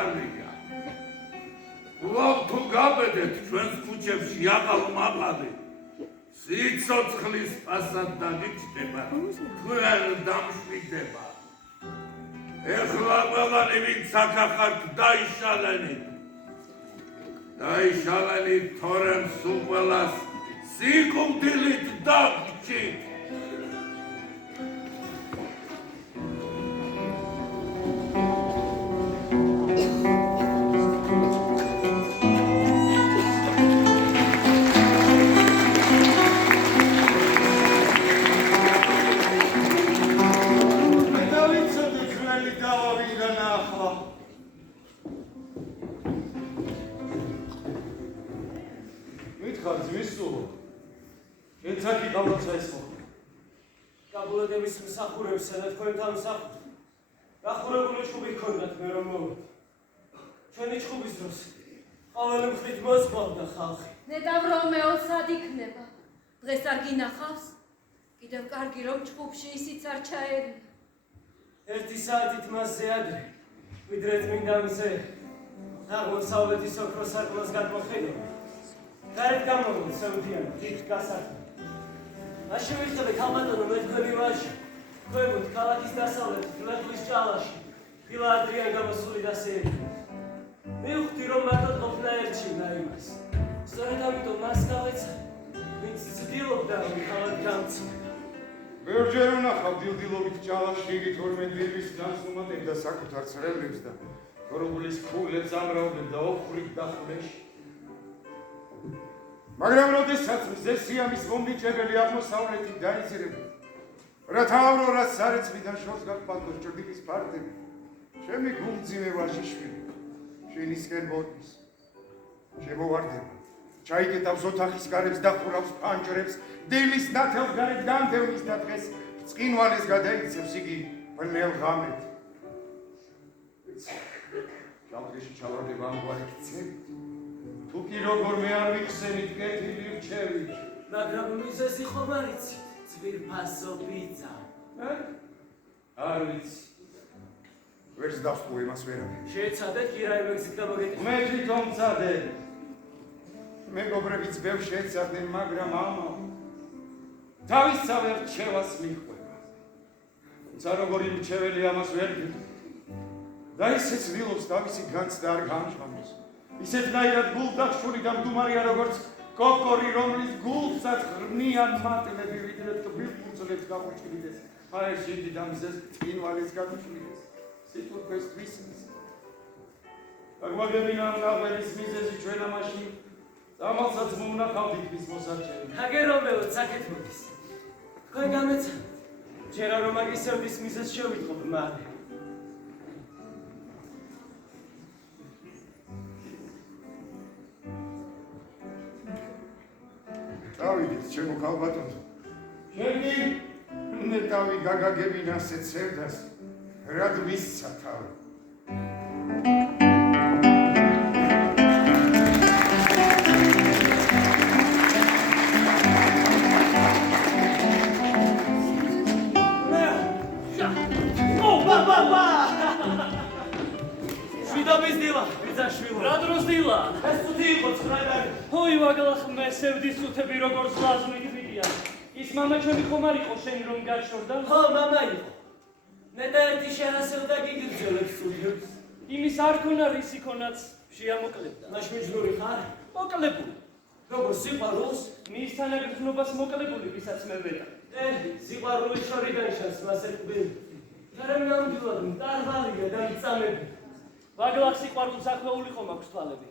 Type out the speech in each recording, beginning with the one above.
ხარია. ულავ თუ გაბედეთ ჩვენს ქუჩებში აყალ-მაყალი. სიცოცხლის ფასად დაგიჩნდება, თქვენ დამშვიდება. ეხლა ყველანი ვინც აქ დაიშალენით. დაიშალენით თორემ სულ ყველას სიკვდილით დაგჭით. გაბულადების მსახურებსა და თქვენთან მსახურს გახურებული ჩხუბი ჰქონდათ მე რომ მოვიდე. ჩვენი ჩხუბის დროს ყოველი მხრივ მოსყავდა ხალხი. ნედავ რომეო სად იქნება? დღეს არ გინახავს? კიდევ კარგი რომ ჩხუბში ისიც არ ჩაერინა. ერთი საათით მასზე ადრე ვიდრე წმინდა მზე აღმოსავლეთის ოქროს სარკმელს გადმოხედავდა. გარეთ გამოვიდა სევდიანი დიდ გასართმად. მაშინ ვიხდები ქალბატონო მე თქვენი ვაჟი გვებოთ ქალაქის დასავლეთით ლეყვის ჭალაში ფილა ადრიან გამოსული და სერი. მივხვდი რომ მარტო ყოფნა ერჩივნა იმას. სწორედ ამიტომ მას გავეცა ვინც ცდილობდა რომ ქალაქ გამცნო. ბევრჯერ ვნახავ დილდილობით ჭალაში იგი თორმე დილის დანს უმატებდა საკუთარ წრევლებს და გოროგულის ფულებს ამრავლებდა ოხრით დახურეში. მაგრამ როდესაც მზე სიამის მომნიჭებელი აღმოსავლეთით დაიძირებდა, რათა ავრორას სარეწმიდან შორს გაგბანდოს ჭრდილის ფარდები, ჩემი გულმძიმე ვაჟიშვილი შენისკენ მოდის, შემოვარდება, ჩაიკეტავს ოთახის გარებს და ხურავს პანჯრებს, დილის ნათელს გარეთ განდევნის და დღეს ბრწყინვალეს გადაიქცევს იგი ბნელ ღამედ. ჟალღეში ჩავარდება ამგვარი ქცევით. თუკი როგორ მე არ ვიხსენით კეთილი რჩევით. მაგრამ მიზეზი ხომ არ იცით? ძვირფასო პიცა. არ ვიცი. ვერც დავსტუ იმას ვერავინ. შეეცადეთ კი რაიმე გზით გამოგეკეთეთ. მე თვითონ ვცადე. მეგობრებიც ბევრ შეეცადნენ, მაგრამ ამაო თავისთავად რჩევას მიჰყვება. თუმცა როგორი რჩეველი ამას ვერ გიტყვი. და ისე ცდილობს თავისი განცდა არ გამჟღავნოს. ისეთნაირად გულდახშული და მდუმარია როგორც კოკორი, რომლის გულსაც ხრნიან მატლები ვიდრე ტბილ ფურცლებს გამოჭრიდეს. აერში და მზეს წინვალეს გადაშლიდეს. სიტყვას თვისის. აგვაგებინა ნაღმელის მიზეზი ჩვენ ამაში ამასაც მომნახავთ ის მოსარჩენი. აგერობელო საკეთმოდის. თქვენ გამეცა ჯერა რომ აგისევდის მიზეზს შევიტყობ მალე. დავიდეთ ჩემო ქალბატონო. შენი ნეტავი გაგაგებინას ეცევდას რად მისცა თავი. რა დროს დილა? ეს თუთი იყო ცხრაგარი. ой ვაგლახ მე სევდის თუთები როგორც ლაზმით მიდიან. ის მამა ჩემი ხომ არ იყო შენ რომ გაჩორდა? ხო მამა იყო. მე და ერთი შენასევდა გიგრძელებს თუთებს. იმის არ ქონა რისი ქონაც შეამოკლებდა. ნაშმიჯნური ხარ? მოკლებული. როგორ სიყვარულს? მისთან აგრძნობას მოკლებული ვისაც მე ვეტა. სიყვარული შორიდან შანს მას ეკბილი. მაგრამ ნამდვილად მტარვალია და მწამები. ვაგლახ სიყვარულს აქვეული ხომ აქვს თვალები.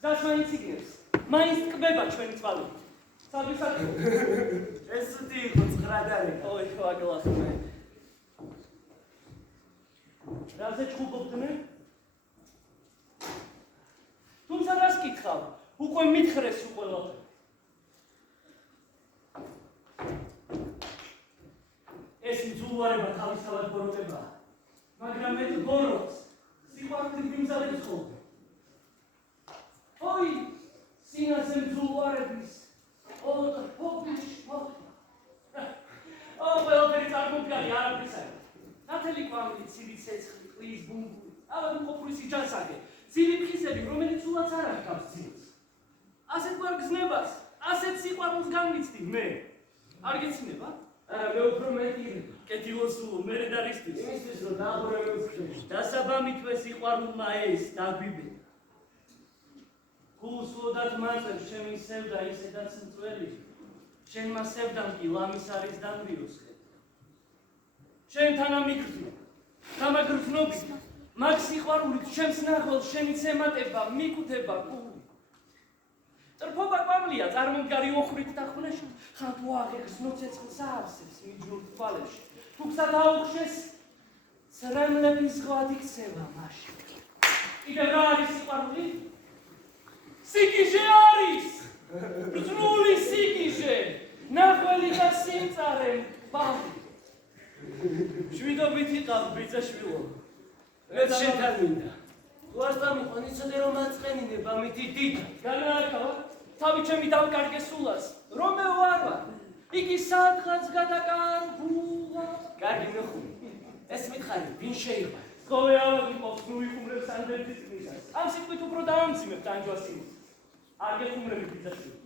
გზას მაინც იგნებს. მაინც ტკბება ჩვენი თვალებით. სადვისაკო. ეს თუთი იყო ცხრაგარი. ой ვაგლახ მე. რაზე ჩხუბობდნენ? თუმცა რას კითხავ? უკვე მითხრეს უყველაფერი. ეს მძულვარება თავისთავად ბოროტებაა. მაგრამ მე ბოროტს სიყვარულით მიმზადებს ხოლმე. ой სინაზე მძულვარების ოპიშ ყველაფერი წარმოგიდგარი არაფრის არ. ნათელი კვამლი ცივი ცეცხლი ყლის ბუმბული. ალბათ მყოფრის ჯანსაღე, ძილი ფხიზელი, რომელიც სულაც არ აღგავს ძილს. ასეთ გვარ გზნებას, ასეთ სიყვარულს განვიცდი მე. არ გეცნება? არა, მე უფრო მეტი კეთილოსულო, მერე და რისთვის. იმისთვის რომ დააბურე მეუცხლები. დასაბამითვე სიყვარულმა ეს დაგვიბედა. გულსულოდათ მაწევს ჩემი სევდა ისედაც მწველი. შენმა სევდამ კი ლამის არის დამრიოსხე. შენთან ამიგრძნო. გამაგრძნობით, მაგ სიყვარულით ჩემს ნახველს შენიც ემატება, მიკუთება გული. ტრფობა კვამლია, წარმომდგარი ოხრით დახვნეში, ხანტო აღეხსნო ცეცხლს აავსებს მიჯნურ თვალებში. თუქსა დაუხშეს, სრემლების ზღვად იქცევა მაშინ. კიდევ რა არის სიყვარული? სიკიჟე არის! ბრძნული სიკიჟე! ნახველი და სიმწარე ბავი. შვიდობით იყავ, ბიძაშვილო. მეც შენთან მინდა. თუ არ დამიყვან, იცოდე რომ აწყენინება მითი დიდ. განაარქავა, თავი ჩემი დავკარგე სულას. რომეო არ ვარ. იგი სადღაც გადაკარგულა. კარგი მეხური. ეს მითხარი, ვინ შეიყვა? სკოლე ავად მიყავს, ნუ იხუმრებს ანდერდის წმისას. ამ სიტყვით უფრო დავამძიმებ ტანჯვას იმის. არ გეხუმრები ბიძაშვილო.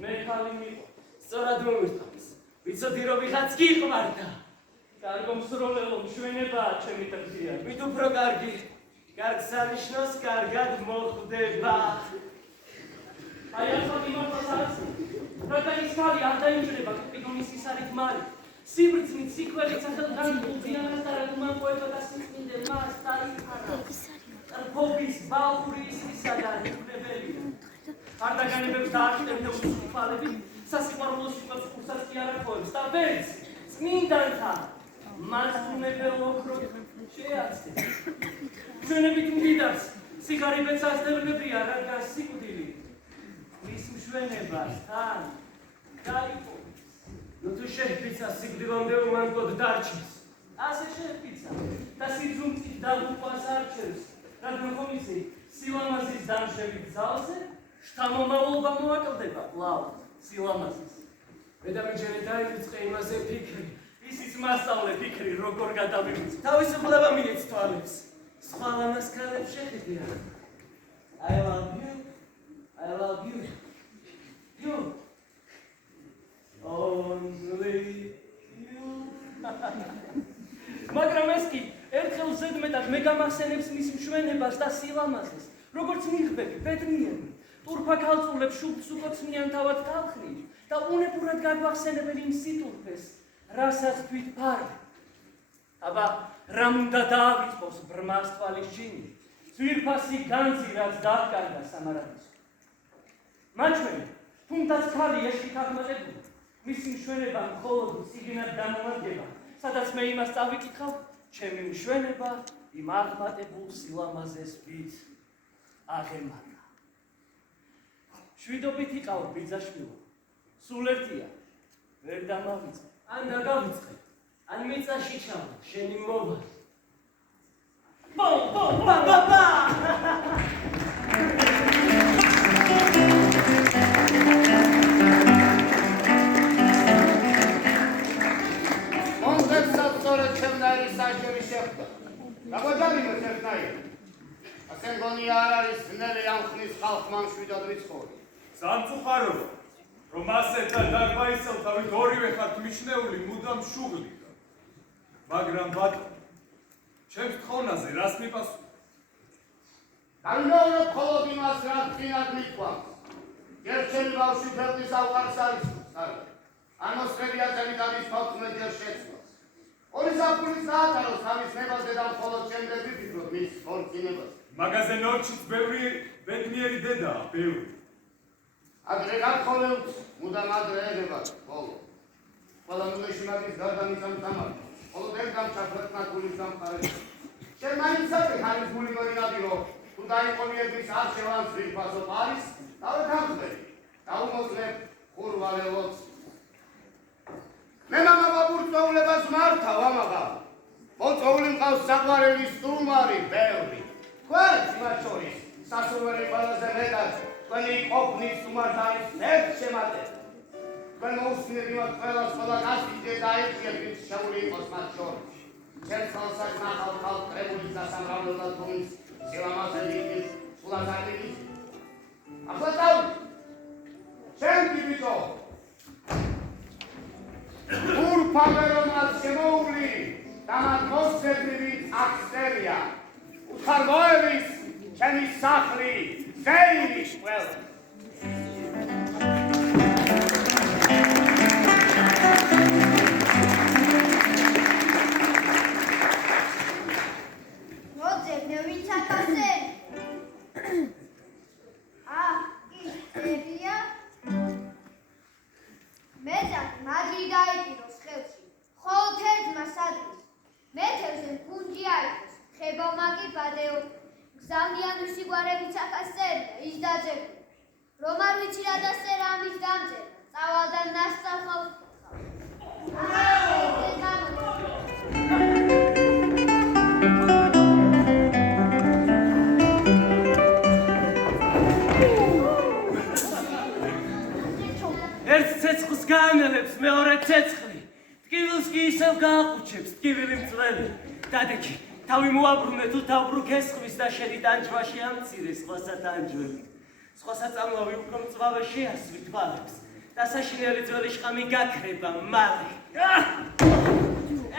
მე ხალი მიყვა. სწორად მომირთავს. ვიცოდი რომ ვიღაც გიყვარდა. კარგო მსროლელო, მშვენებაა ჩემი ტკბია. მით უფრო კარგი. კარგს ანიშნავს, კარგად მოხვდება. აი ახლა მიმართავს არის. რათა ის ხალი არ დაიმჭრება, კპიდონის ის არის მარი. სიბრძნით, სიკვდილით სახელგან გულწიანას და რატომან პოეტა და სიწმინდე მას დაიფარა. ტრფობის ბალხური ისისა და რიფლებელია. არ დაგანებებს დააშტერდა უსუფალები, სასიყვარულო სიტყვებს კურსაც კი არ ახლოვებს და ვერც წმინდანთა მასწუნებელ ოქროს შეაცდე. ჩვენებით მდიდარს სიგარებეც ასდებლებია, რადგან სიკვდილი მის მშვენებას თან გაიპოვეს. ნუ თუ შეჰპიცა სიკვდილამდე უმანკოდ დარჩეს. ასე შეჰპიცა და სიძუნწით დაგუყვას არჩევს, რადგან ხომ ისე სილამაზის დამშევით ძალზე შთამომავლობა მოაკლდება კვლავ სილამაზის. მე და მიჯერე დაივიწყე იმაზე ფიქრი. ისიც მასწავლე ფიქრი როგორ გადავივიწყე. თავისუფლება მიეც თვალებს. სხვა ლამაზ ქალებს შეხედია. I love you. I love you. You. Only you. მაგრამ ეს კი ერთხელ ზედმეტად მე გამახსენებს მის მშვენებას და სილამაზეს, როგორც მიხვდები ბედნიერნი, ტურფა ქალწულებს შუბლს უკოცნიან თავად თავხნით და უნებურად გაგვახსენებენ იმ სიტურფეს, რასაც თვით ფარვი. აბა, რამ უნდა დაავიწყოს ბრმას თვალის ჯინი, ძვირფასი განძი, რაც დაჰკარგა სამარადის. მაჩვენე, თუნდაც ქალი ეშკით აღმატებული, მისი მშვენება მხოლოდ წიგნად დამომადგება, სადაც მე იმას წავიკითხავ, ჩემი მშვენება იმ აღმატებულ სილამაზეს ვით აღემატა. შვიდობით იყავ, ბიძაშვილო, სულ ერთია, ვერ დამავიწყე. ან დაგავიწყე, ან მიწაში ჩავა, შენი მოვა. ბო, ბო, ბა ბა ბა! მომღებსაც სწორედ ჩემნაირი საჭირი შეხვდა. გაგვაჯარიმეთ ერთნაირი. ასენ გონია არ არის ძნელი ამ ხნის ხალხმა მშვიდად ვიცხოვრი. სამწუხაროა, რომ ასეთა დარბაისელ თავით ორივე ხართ მიჩნეული მუდამ შუღლით. მაგრამ ბატონო, ჩემს თხოვნაზე რას მიპასუხე? გამიმეორებ მხოლოდ იმას, რაც წინათ მიყვანს. გერჩენი ბავშვი ფეხის ავყარს არის, არა. ამოსწრებია ზემიდან თოთხმეტ ჯერ შეცვლას. ორი საფულის გაატაროს თავის ნებაზე და მხოლოდ შემდეგ ვიფიქროთ მის ხორცინებას. მაგაზე ნორჩიც ბევრი ბედნიერი დედაა, ბევრი. ადრე გაქოლევთ, მუდამ ადრე ეგებათ, ხოლო. ყველა ნუეში მაგის გარდა მისამ თამარ. ხოლო დედამ ჩაფრთნა გულის სამყაროში. შენ მაინც აკე ხარის გული მორინადირო, თუ დაიყონიების არჩევანს ვიფასო პარის, დავე გამხდები. დაუმოწმებ ხურვალელოც. მე მამა ბაბურწოულებას მართავ ამაღა. მოწოული მყავს საყვარელი სტუმარი, ბევრი. თქვენც მათ შორის სასურველი ყველაზე მეტად თქვენი ყოფნის სტუმართ არის ერთ შემატება. თქვენ მოусმინეთ იმათ ყველას ყველა გასვიდე და აიჭიეთ ვინც შეული იყოს მათ შორის. ჩემს ხალხსაც ნახავ კრებულის და სამრავლებლად გულის სილამაზე ის სულად არ მიდის. ახლა დავი. შენ გიბიტო. ურფავერონას შემოული და მათ მოსწებრივი აქსერია. უთხარბოების ჩემი სახლი ზეირის ყველა. დადექი, თავი მოაბრუნე თუ დავბრუქეს ხვის და შენი დანჯვაში ამცირე სხვასაც დანჯველი. სხვა საწამლავი უფრო მწვავე შეასვი თვალებს და საშინელი ძველი შყამი გაქრება მალე.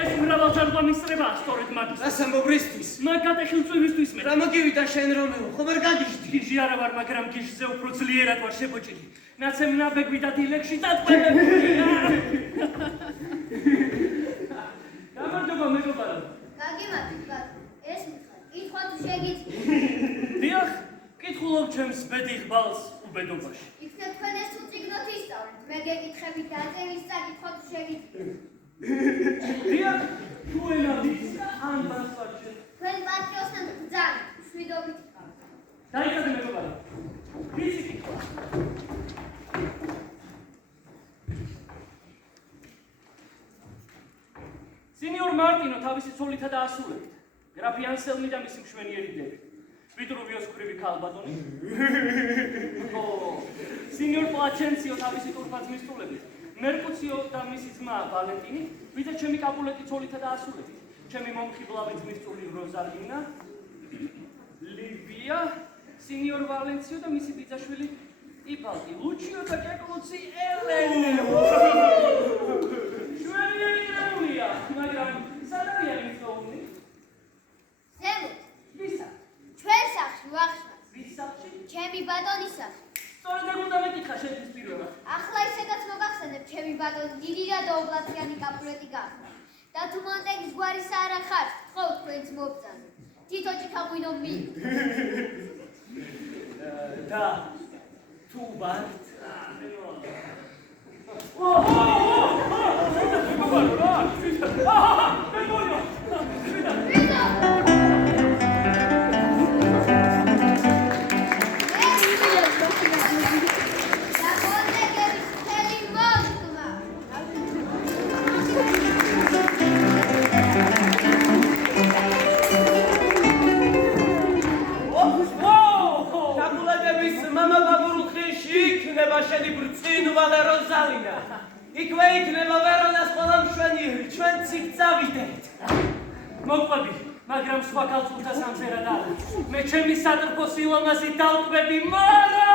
ეს მრავალჯერმა მისწრებაა სწორედ მაგის. რას ამობრისთვის? მაგათი ხელწვივისთვის მე. რა მოგივიდა შენ რომეო? ხომ არ გაგიჟდი? გიჟი არა ვარ, მაგრამ გიჟზე უფრო ძლიერად ვარ შებოჭილი. ნაცემ ნაბეგვი და დილეგში დატყვევებული. გამარჯობა მეგობარო. გაგიმართეთ ბატონო, ეს მითხარ, კითხვა თუ შეგიძლია. დიახ, კითხულობ ჩემს ბედიღ ბალს უბედობაში. იქნებ თქვენ ეს თუ წიგნოთ ისწავლეთ, მე გეკითხებით დაწერის საკითხვა თუ შეგიძლია. დიახ, თუ ენა ვიცი ან ბასვაჩე. თქვენ პატრიოსთან ბრძანეთ, შვიდობით იყავთ. დაიწყე მეგობარო. ვიცი კითხვა. სინიორ მარტინო თავისი ცოლითა დაასრულებით. გრაფი ანსელმი და მისი მშვენიერი დები. ვიტრუვიოს ქვრივი ქალბატონი. სინიორ პლაჩენციო თავისი ტურფაზმის წულებით. მერკუციო და მისი ძმა ვალენტინი, ვიდრე ჩემი კაპულეტი ცოლითა დაასრულებით. ჩემი მომხიბლავი ძმის წული როზალინა, ლივია, სინიორ ვალენციო და მისი ბიძაშვილი იპალტი, ლუჩიო და კეკლუცი ელენე. შვენიერი რაულია, მაგრამ სად არის ის თოვლი? ზემოთ, ვისა? ჩვენ სახლში ვახშმათ. ვის სახლში? ჩემი ბატონის სახლში. სწორედ ეგ უნდა მეკითხა შენთვის პირველად. ახლა ისედაც მოგახსენებ, ჩემი ბატონი დიდი და დაობლათიანი კაპულეტი გახდა. და თუ მონტეგის გვარის არა ხართ, თხოვ თქვენს მობრძანე. თითო ჭიქაღვინო მიიღო. და თუ ვართ? იქვე იქნება ვერონას ყველა მშვენიერი, ჩვენ ციგ წავიდეთ. მოყვები, მაგრამ სხვა ქალწულთა სამზერად არა. მე ჩემი სატრფო სილამაზით დავტყვები, მარა!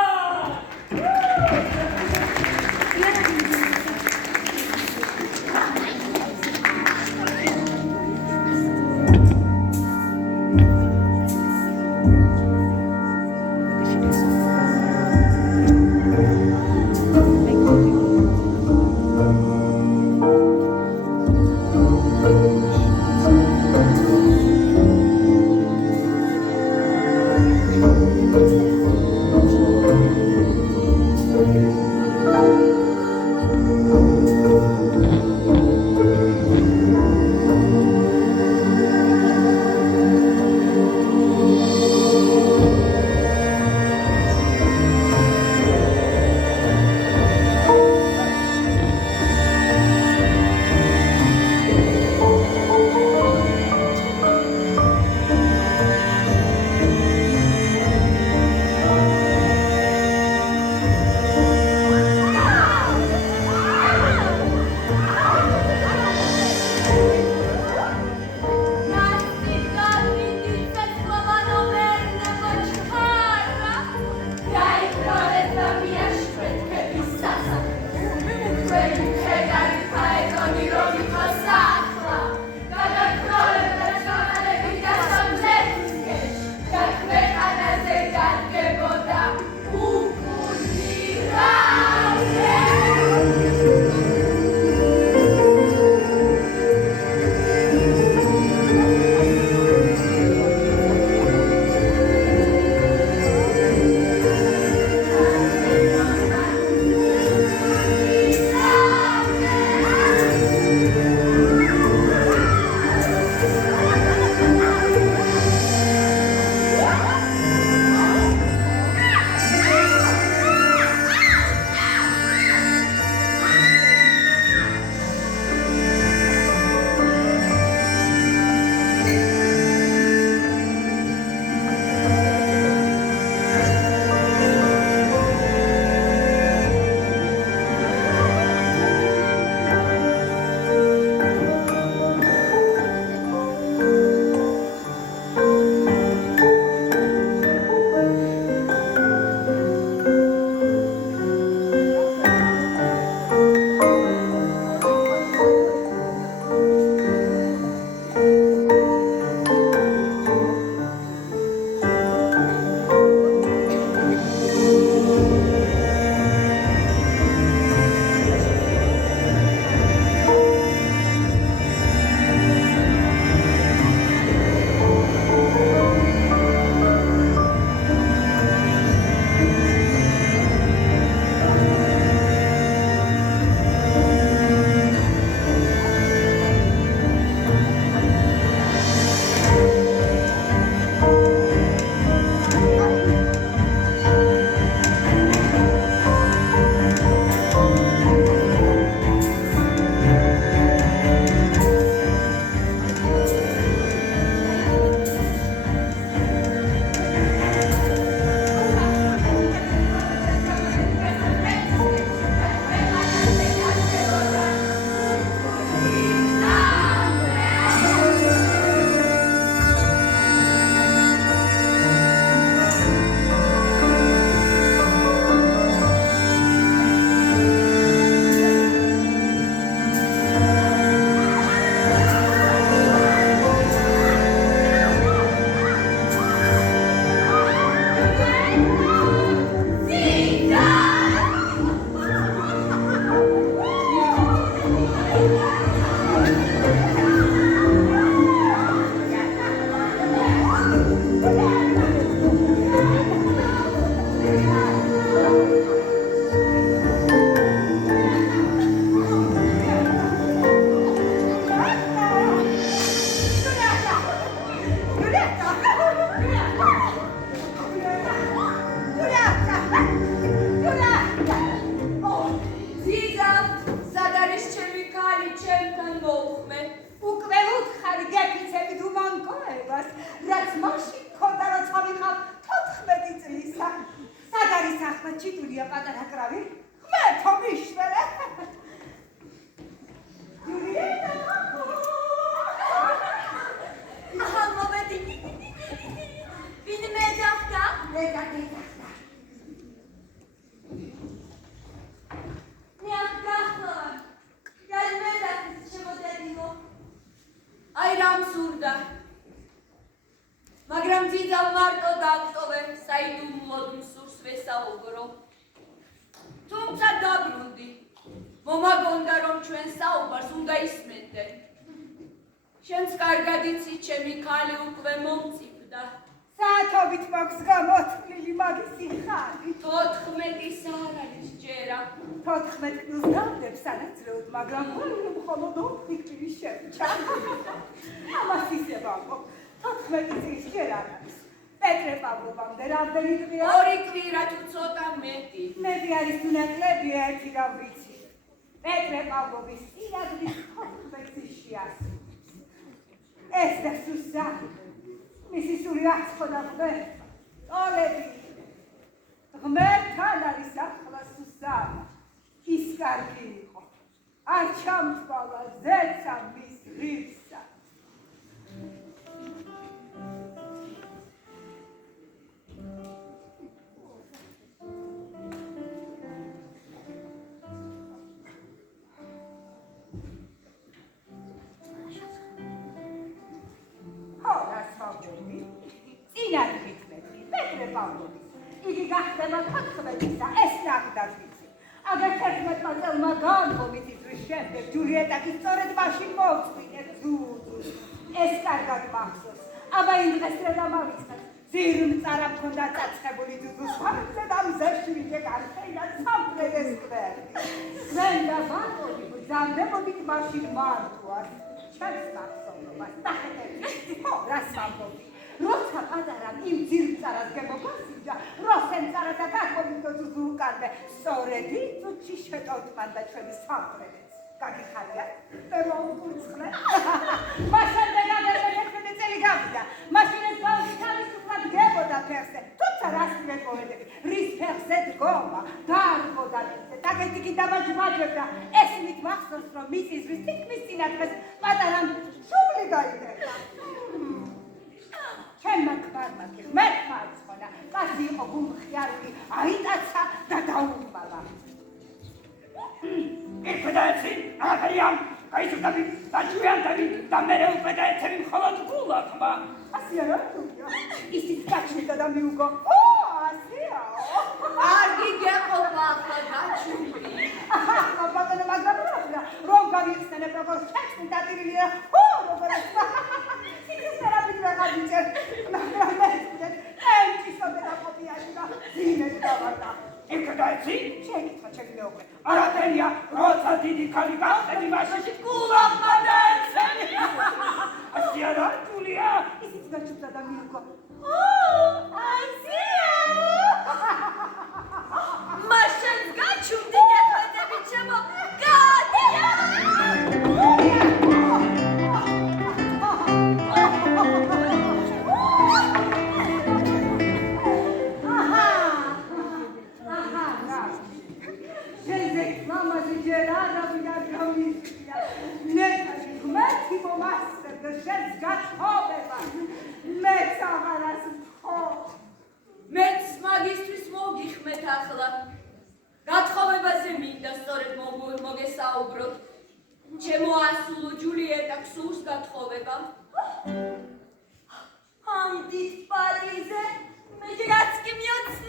ამ დიდ პარიზზე მე რაც კი მიოცნე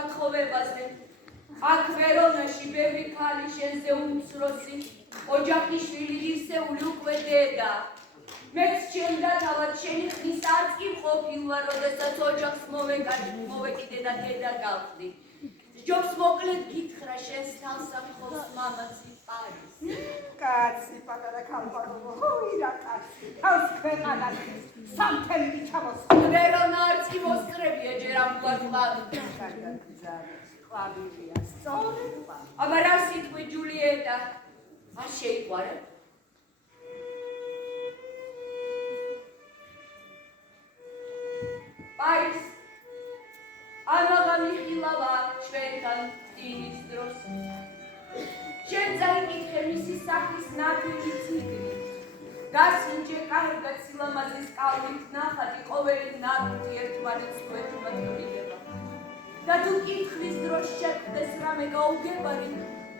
გათხოვებაზე. აქ ვერონაში ბევრი ქალი შენზე უმცროსი, ოჯახის შვილი ღირსეული უკვე დედა. მეც შენდა თავად შენი ხნის არც კი მყოფილ ვარ, როდესაც ოჯახს მოვეკიდე და დედა გავხდი. ჯობს მოკლედ გითხრა შენს თავს ამხობს მამაცი პარის. კაცი პატარა ქალბატონო, ირა კაცი, თავს ქვეყანაში სამთელი ჩამოსხდა. ვერონა არც კი მოსწრებია ჯერ ამგვარ ყვავი. ყვავილია, სწორედ ყვავი. აბა რა სიტყვი ჯულიეტა? არ შეიყვარე? პარის ამაღამი ხილავა ჩვენთან დინის დროს. შენ წაიკითხე მისი სახლის ნათელი წიგნი. გასინჯე კარგად სილამაზის კალვით ნახატი ყოველი ნაკვთი ერთმანეთს თუ ეთმატკბილება. და თუ კითხვის დროს შეხვდეს რამე გაუგებარი,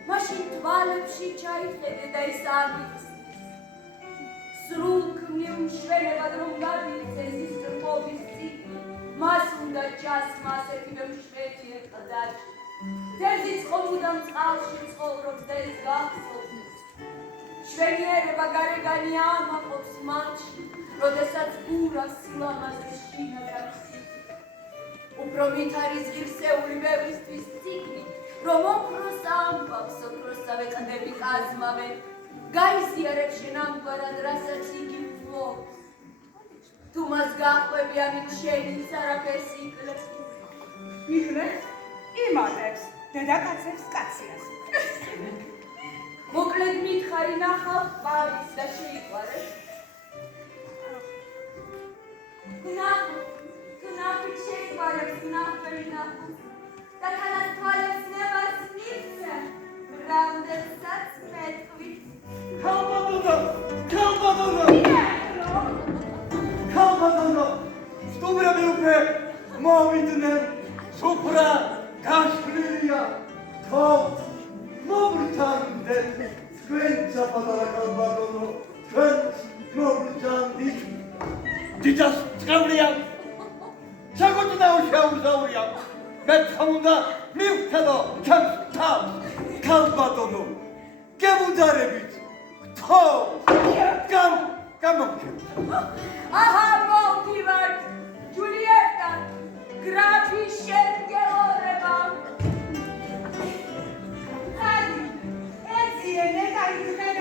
მაშინ თვალებში ჩაიხედე და ის აღიხსნის. სრულ ქმნილ მშვენებად რომ გადმიცეს ის რბობის წიგნი, მას უნდა ჯასმა ასეთივე მშვენი ეყდაჭი. ძერძიც ხომუდამ წყალში ცხოვრობს და ეს გახსოვდეს. მშვენიერება გარეგანი ამაყობს მათში, როდესაც გურავს სილამაზის შინაგან. უფრო მით არის ღირსეული ბევრისთვის წიგნი, რომ ოქროს ამბავს, ოქროსავე ყდები კაზმავე, გაიზიარებ შენ ამგვარად, რასაც იგი ფლობს. თუ მას გაყვები ამით შენის არაფერს იკლებს. იკლებს? იმატებს, დედაკაცებს კაციას. მოკლედ მითხარი ნახავ პარის და შეიყვარებ. ნახით შეიყვარებს, ნახველი ნახავს. და თანაც თვალებს ნებას მიცე, რამდენსაც მეტყვით. ქალბატონო, სტუმრები უკვე მოვიდნენ, სუფრა გაშლილია, თავს მოვრჩანდეთ, თქვენ საპატარა ქალბატონო, თქვენ მოვრჩანდით. დიდას წევრია, საკუთნაო შეუმზავრია, მე თქონდა მივთელო ჩემს თავს, ქალბატონო, გემუდარებით, გამოგჩენ. აჰა, მოვდივართ, ჯულიეტა, გრაფი შენგელორება. ეძიე, ნეკაი ხმე.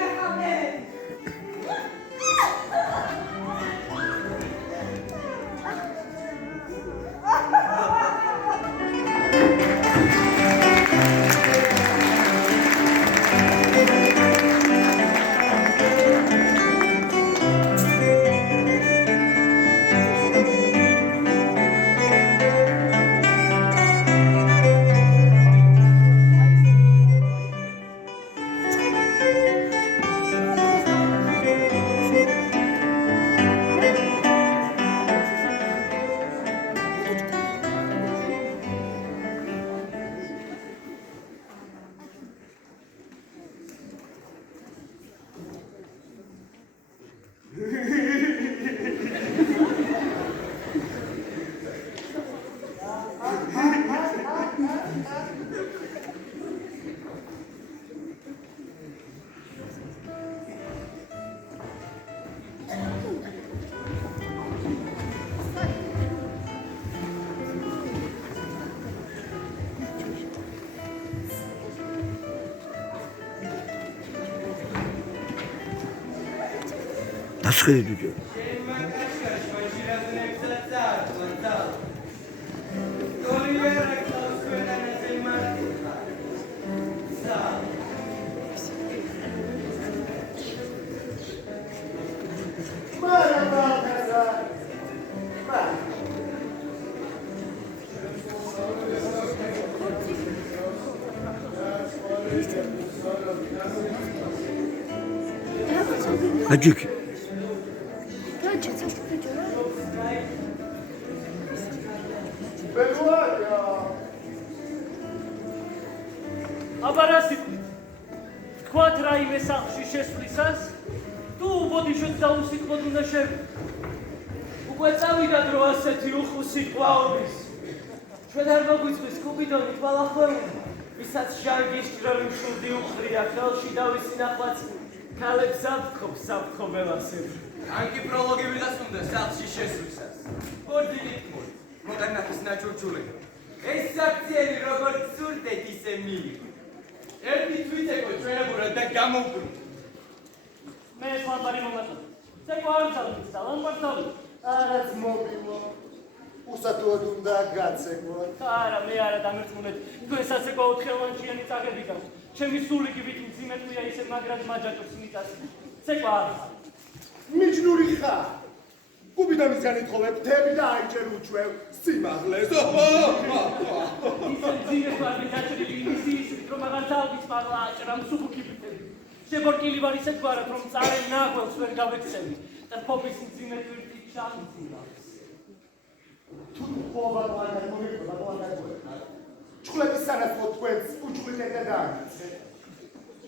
Asıl diyor. Acık. აბარასი თქვათ რაიმე სახლში შესვლისას თუ უბოდიშოთ დაუსიტყვოდ უნდა შევიდე უკვე წავიდა დრო ასეთი უხუსი ყვაობის ჩვენ არ მოგვიწვის კუპიდონი თვალახმელუნა, ვისაც ჟანგის ჭრელი მშურდი უხრია, ხელში დავისინახვაც ქალებს საფრთხობელასებს. ანკი პროლოგი ვიღაც უნდა სახლში შესვლისას. ორდინით მოდი, მოდანახის ნაჭურჭული. ეს საქციელი როგორც სურდეთ ისე მიიღო. ერთი თვითეკო ჩვენებურად და გამოვგრუნდა. მე ეს ლამპარი მომაწოდე. ცეკვა არ წავიდი და ლამპართავი. არაც მობილო. უსათუოდ უნდა გაცეკვოთ. არა, მე არა დამერწმუნეთ. თქვენ საცეკვაოდ ხელმანჩიანი წაღები გაქვთ. ჩემი სული კი ვით მძიმეთია ისე მაგრად მაჯაჭობს მიწას. ცეკვა არის. მიჯნური ხარ. კუბიდონის განითხოვებ თები და აიჭერ უჩვევ სიმაღლეს. ისე მძიმე ხარ დაჭრილი იმისი ისეთ რომ აღარ ძალვის მაღლა აჭრა მსუბუქი ბიტები. შეგორკილი ვარ ისეთ გვარად რომ წარე ნახველს ვერ გავექცევი და ფობის მძიმე ტვირთი ჩამწილავს. თუ ყოვა არ მოგიყვება. ჩხლეთის სანაცვლო თქვენს უჩხლით და დააგიცე.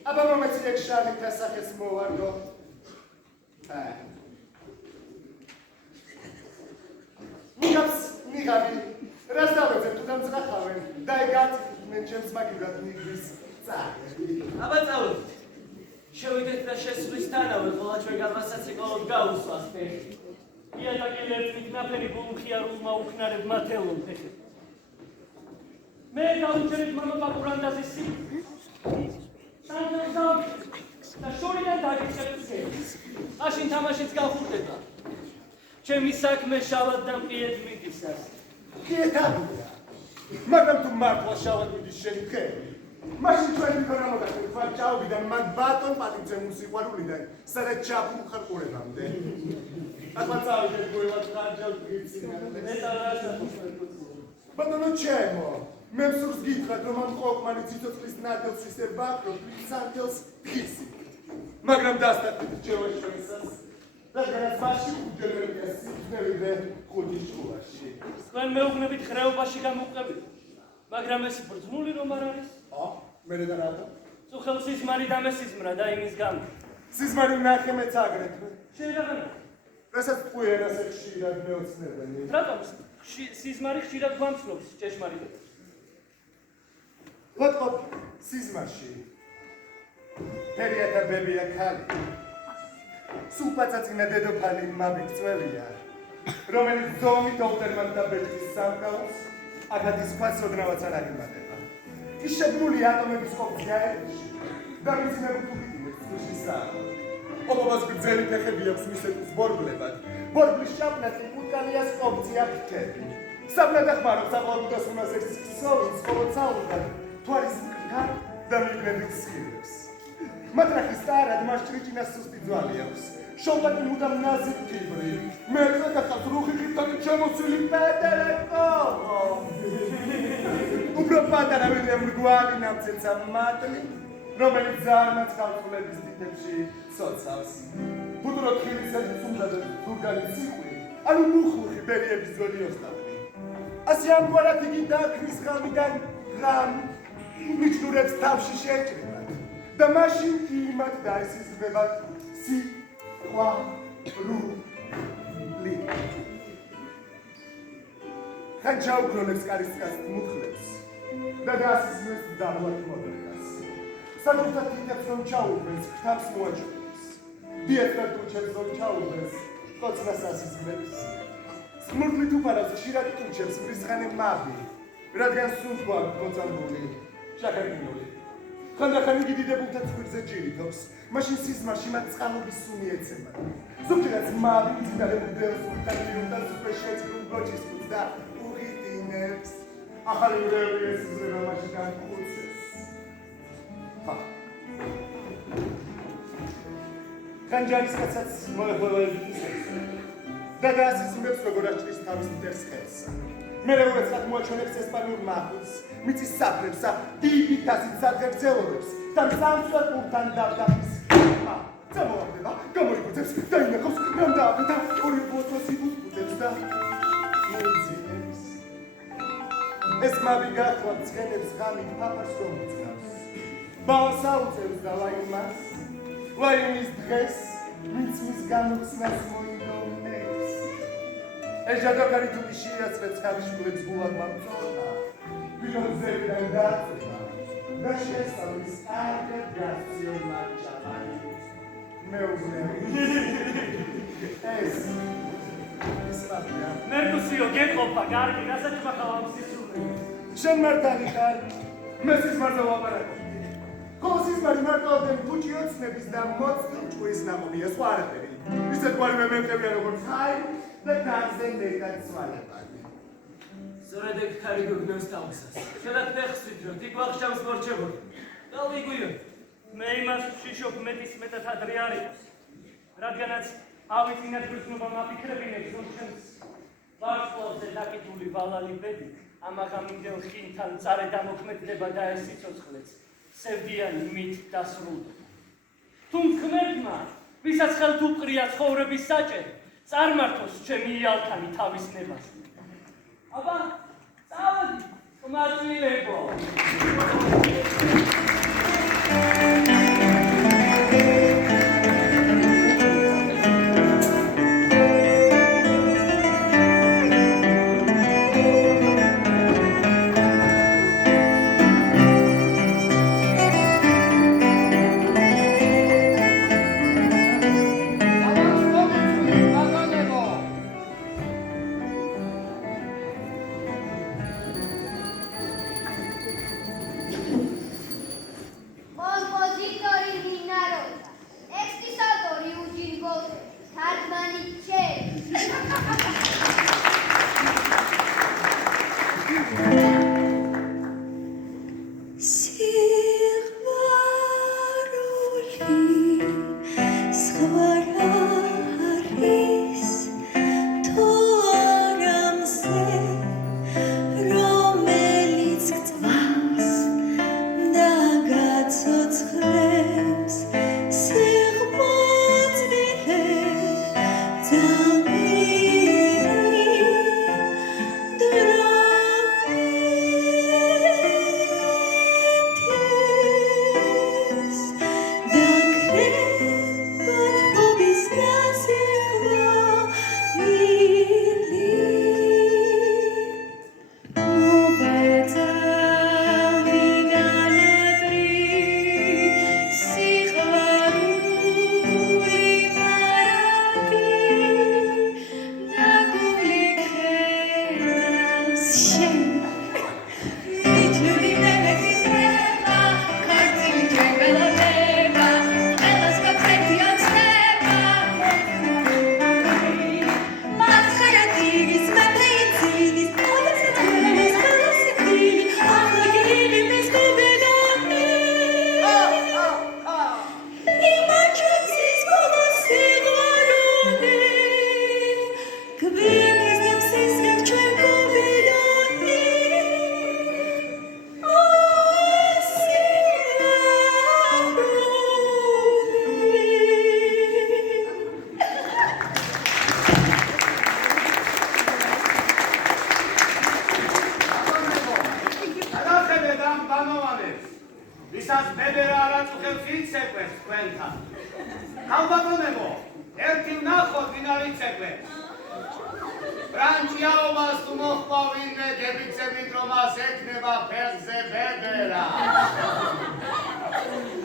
აბა მომეცილეთ შარლით ასახეს მოვარდო. მიღავი, რას დავეცებ თუ დამძრახავენ და ეგაც მენ ჩემს მაგივრად მიგვის წარი. აბა წავედით. შევიდეთ და შესვლისთანავე, ხოლო ჩვენ გამასაცეკვაოდ გაუსვას ფეხი. იატაკი ლერწმით ნაფერი გულუხიარულმა უქნარებმა თელონ ფეხი. მე დაუჩერეთ მამა პაპურანდაზის სანჯელს და შორიდან დაგიწყებთ გემს. მაშინ თამაშიც გავხურდება. ჩემი საქმე შავად და მყიედ მიდისას. კეთაბია. მაგრამ თუ მართლა შავად მიდის შენი ხელი. მაშინ ჩვენი ქონა მოგახსენეთ თქვა ჭაობიდან მაგ ბატონ პატიცემ სიყვარულიდან სადაც ჩაფურ ხარ ყურებამდე. აბა წავიდეთ გულად ხარჯავ გიცინამდე. მე დავასახოს ბატონო ჩემო, მე მსურს გითხრათ რომ ამ ყოყმანი ციცოცხლის ნადელს ისე ბაქრო სანჯელს ფისი. მაგრამ დასტარდით ჯევაშოისას. რადგანაც მასში უჯერებია სიძნელიდე ხუთის ჭულაში. თქვენ მეუღლებით ხრეობაში გამოვყებით. მაგრამ ეს ბრძნული რომ არ არის? მე და რატო? წუხელ სიზმარი დამესიზმრა და იმის გამო. სიზმარი ნახე მეც აგრეთვე. შეიძლება რასაც თქვენ ასე ხშირად მეოცნებენი. რატომ სიზმარი ხშირად გვამცნობს ჭეშმარიტად? ვატყობ სიზმარში. პერია და ბებია ქალი. სუპაცაცინა დედოფალი მაბიქწველია, რომელიც ზომი დოქტორმა და ბეჭდის სამკაულს აგადის ფასოდნავაც არ აგემატება. ის შეგმული ატომების ყოფნა ერში და მიზნებუთუქით სულისაა. ობობას გრძელი ფეხები აქვს მისეთის ბორბლებად. ბორბლის შაპნაკი პუტკალიას ოპცია ფთები. საბნად ახმარობს აყოლბუდას უნას ექსქსოვის ხოლოცაულთან თვალის მკრთარ და მიგნებით სხივებს. მატრახის ტარად მას ჭრიჭინას სუსტი ძვალი აქვს. შოლტაკი მუდამ ნაზი ტიბრი. მე გადახავს რუხი ხიფთან შემოსილი პატარა კოღო. უბრალოდ პატარა ვიდრე მრგვალი ნამცეცა მატლი, რომელიც ზარმაც ხალხულების დიდებში სოცავს. ბუდრო ხილისად თუნდაც ბურგალი ციყვი, ანუ მუხლუხი ბერიების ძველი ოსტატი. ასე ამგვარად იგი დაქმნის ღამიდან ღამ მიჯნურებს თავში შეჭრება. და მაშინ იმათ დაესიზმება სიყვარული. ხან ჩაუგრონებს კარისკას მუხლებს და დაასიზმებს დაბლად მოდრებას. საკუთარ თითებს რომ ჩაუგრენს, ხთავს მოაჭრებს. დიეტად ტუჩებს რომ ჩაუგრენს, კოცნას ასიზმებს. სმურთლით უფარავს ხშირად ტუჩებს მრისხანე მაბი, რადგან სუნთქვა მოწამებული, შაქარგინული. ხანდახან იგი დიდებულთა ცხვირზე ჭირითობს, მაშინ სიზმარში მათ წყალობის სუნი ეცემა. ზოგჯერაც მაბი მძინარე მუდეოს ვითარიუნდან უკვე შეჭრულ გოჭის ხუთს და უღიტინებს. ახალი ურევი ესიზრება მაშინ განხუცეს. ხანჯარის კაცაც მოეღვეველი და დაასიზმრებს როგორ აჭრის თავის მტერს ხელსა. მერე უეცრად მოაჩვენებს ესპანურ მახუცს, მიწის საფრებსა, დიდი თასით სადგეგრძელობებს და მწამსვარ ურთან დავდაფის ხმა. წამოვარდება, გამოიგუძებს და ინახავს, რომ დააბედა ორი ბოთლოს იბუთბუთებს და მოიძინებს. ეს მაბი გახლავ ცხენებს ღამით ფაფარს რომ უწყავს. ბავშვს აუწევს და ვაიმას, ვაიმის დღეს მის გამოხსნას მოინდომებს. ეჟადოქარი თუ შეიაცრებს ქალიშვილებს გულად მამწონა ვინოძებიდან დაწება და შესწავლის კარგად გაქციონმა ჩაბარი მეუბნე ეს ისმაბია მერკუსიო გეყოფა კარგი რასაც მახავ სიცრუე შენ მარტანი ხარ მესის მარზე ვაპარაკო კოსის მარტოოდენ ფუჭი ოცნების და მოცნილ ჭუის ნამობია სხვა არაფერი ისეთ გვარი მე მემტებია როგორც ხაი და გარზე მეტად სვალებანი სწორედ ეგ ხარი გოგნოს თავისას შედათ ნეხსვით რომ თი გვახშავს მორჩებოდი დავიგვიო მე იმას შიშობ მეტის მეტად ადრე არ იყოს რადგანაც ავიწინათ გრძნობა მაფიქრებინებს რომ ჩემს ვარსკვლავზე დაკიდული ვალალი ბედი ამაღამინდელ ხინთან წარე დამოქმედება და ეს სიცოცხლეც სევდიანი მით დასრულდება თუმცა ღმერთმა ვისაც ხელთ უყრია ცხოვრების საჭერი წარმართოს ჩემი იალქანი თავის ნებაზე აბა წავედი ყმაწვილებო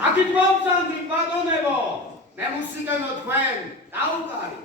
Akit მომწანდი ბატონებო, მე მუსიკენო თქვენ, დაუკარი.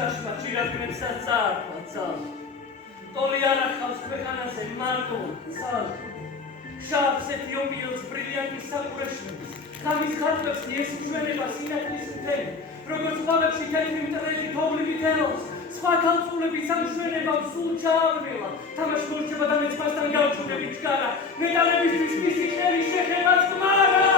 შაშმა ჭირაგნებსაც წაართვა ცალ. ტოლი არ ახავს ქვეყანაზე მარგო ცალ. შავს ეთიოპიელს ბრილიანტის საყურეშმებს. ხამის ხარბებს ეს ჩვენება სინათლის მთელი. როგორც ყავებში თეთრი მტრედი თოვლივი თელოს. სხვა ქალწულები სამშვენებამ სულ ჩააბრილა. თამაში მორჩება და მეც მასთან გავჩუნები ჩქარა. მეტალებისთვის მისი ხელი შეხება წყმარა.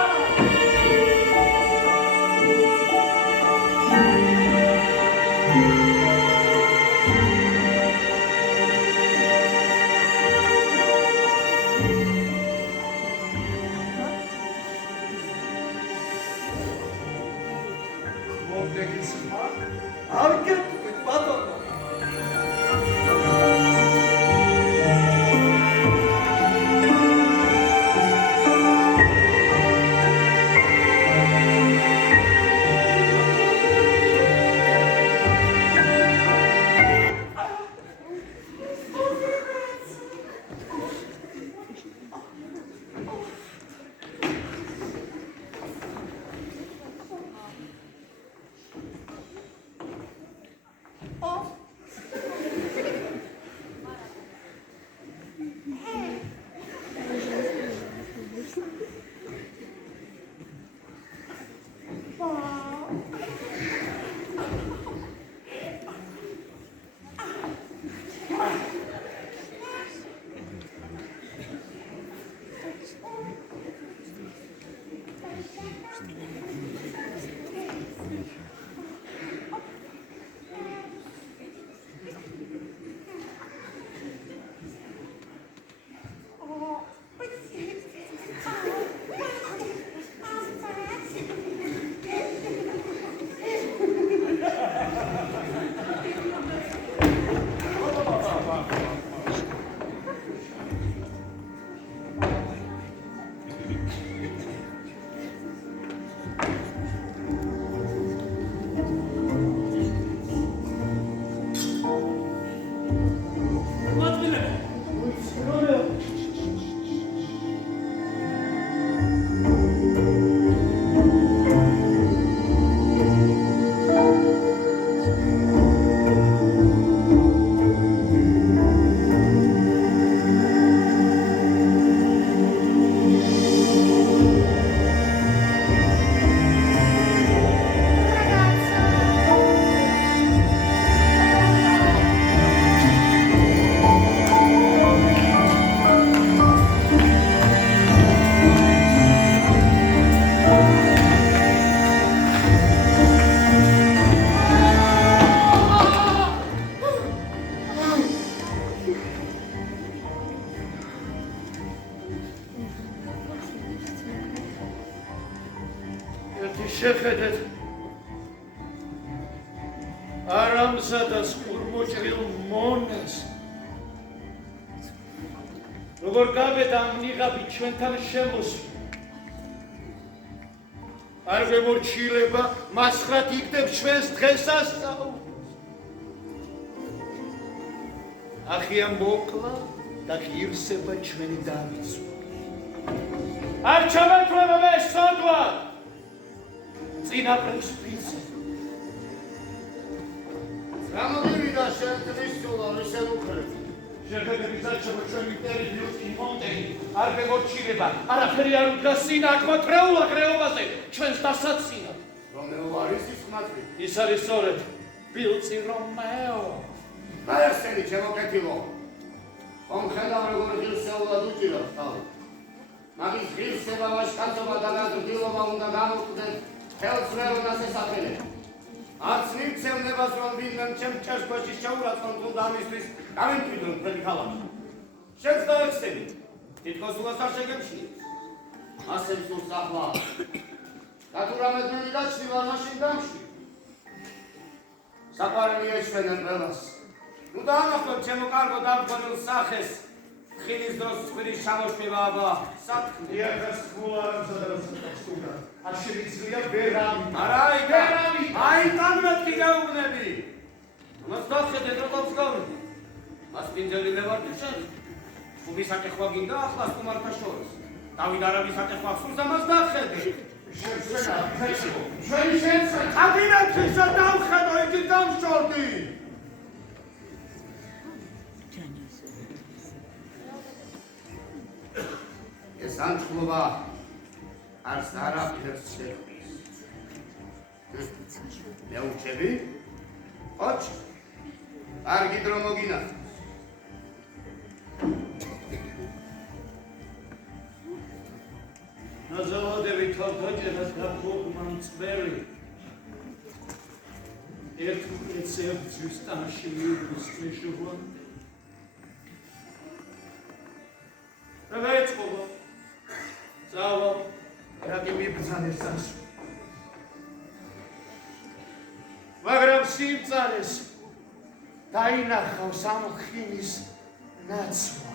შეხედეთ არამსა და სკურმოჭრილ მონას როგორ გავედა ამ ნიღაბი ჩვენთან შემოსვლა არ გვემორჩილება მასხრად იგდებ ჩვენს დღესასწაულს ახია მოკლა და ღირსება ჩვენი დავიცვა არ ჩამეთვლება მე სოდვა წინაპრებს ვიცი. გამოდივიდა შენთვის სულ ისე უხრები. შეხედები საჩემო ჩვენი მტერი ბიუსტი მონტენი არ მემორჩილება, არაფერი არ უდგას წინ აქმა ტრეულა გრეობაზე, ჩვენს დასაცინად. რომეო არის ის ხმაწვი? ის არის სწორედ ბილწი რომეო. გაიხსენი ჩემო კეთილო. მომხედავ როგორ ღირსეულად უჭირავს თავი. მაგის ღირსება ვაჟკაცობა და გაზრდილობა უნდა გამოკვდეთ ხელს ვერ უნდა შესაძლებელი. არც მიცემნებას რომ ვინმე ჩემ ჭერქვეშში შეურაცხონ თუნდა ამისთვის გამიმკვიდრონ თქვენი ქალაქი. შენს გაეხსენი. თითქოს ულას არ შეგემჩნი. ასე მსურს ახლა. გათურამედნი გაჩნივა მაშინ დამშვი. საყვარელი ეშვენენ ყველას. ნუ დაანახოთ ჩემო კარგო დამხმარებელ სახეს. ხილის დროს ცხვირის ჩამოშვება აბა სათქმე. იახას ხულა არამსა და სტუდა. არ შეიძლება ვერამი. არა ვერამი. აი კამნატი გაუგნები. მას დახედეთ რომ გავი. მას პინძელი ლევარდი შენ. ხუბის აკეხვა გინდა ახლა სტუმართა შორის. დავით არაბის აკეხვა სულს და მას დახედე. ჩვენი შეცვლა კაბინეტისა დავხედო იგი დამშორდი ეს ანთლობა არს არაფერს შექმნის მე უჩები ოჩ კარგი დრო მოგინახავს ნაზავადები თავდაჭერას გახურმა მწვერი ერთ ეცევს ტანში მიუგოს მეშუღლა რაგაეწყობა წავა რაგი მიბრძანეს სანს მაგრამ სიმწარეს დაინახავს ამ ხინის ნაცვლად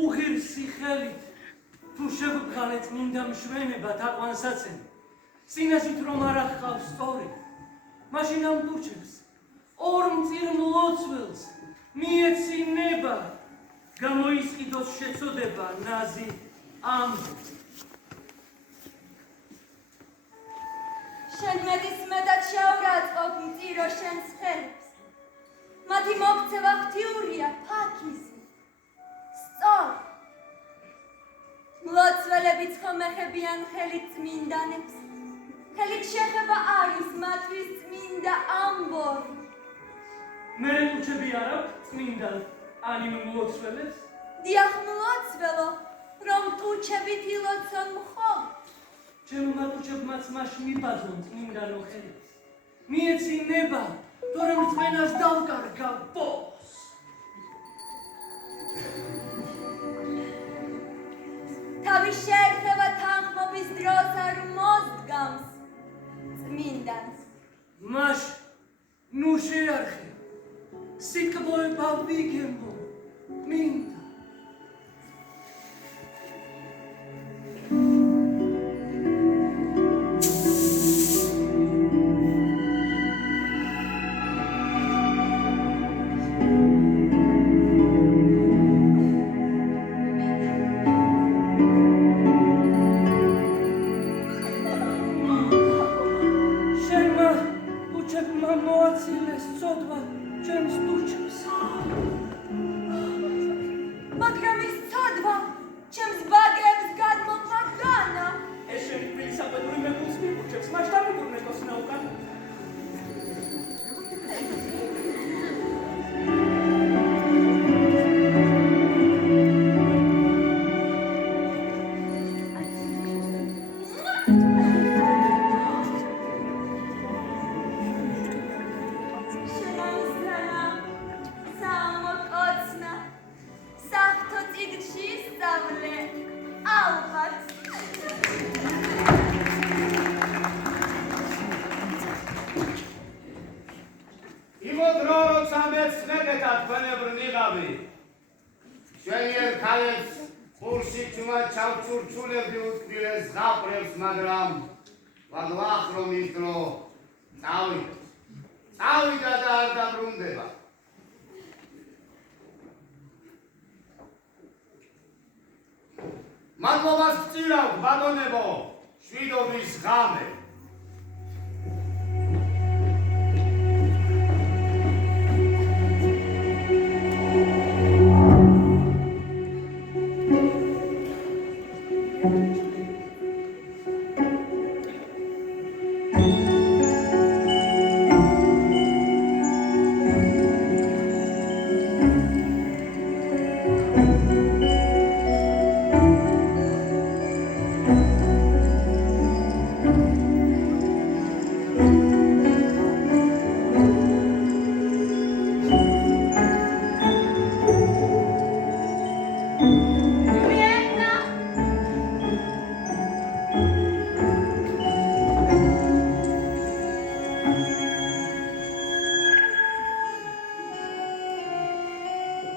უღირსი ხელით თუ შევგალეთ მინდა მშვენება თაყვანსაცემი სინაზით რომ არ ახავს სწორი მაშინ ამ ტუჩებს ორ მწირ მლოცველს მიეცინება გამოისყიდოს შეწოდება ნაზი ამბობს შენ მეტისმეტად შევრაწყობ მწირო შენს ხელებს მათი მოქცევა ღვთიურია ფაქიზი სწორ მლოცველებიც ხომ ეხებიან ხელით წმინდანებს ხელით შეხება არის მათთვის წმინდა ამბორი მე ტუჩები არ აქვს წმინდა ანიმ მლოცველებს დიახ მლოცველო რომ ტუჩებით ილოცონ მხოლოდ ჩემმა ტუჩებმაც მაშ მიბაზონ წმინდანო ხელებს მიეცინება თორემ რწმენას დავკარგავ ბოს თავის შეერხება თანხმობის დროს არ მოსდგამს წმინდანს მაშ ნუ შეარხე სიტყვოება ვიგემო მინდა მადლობას ვწირავ, ბატონებო, შვიდობის ღამე.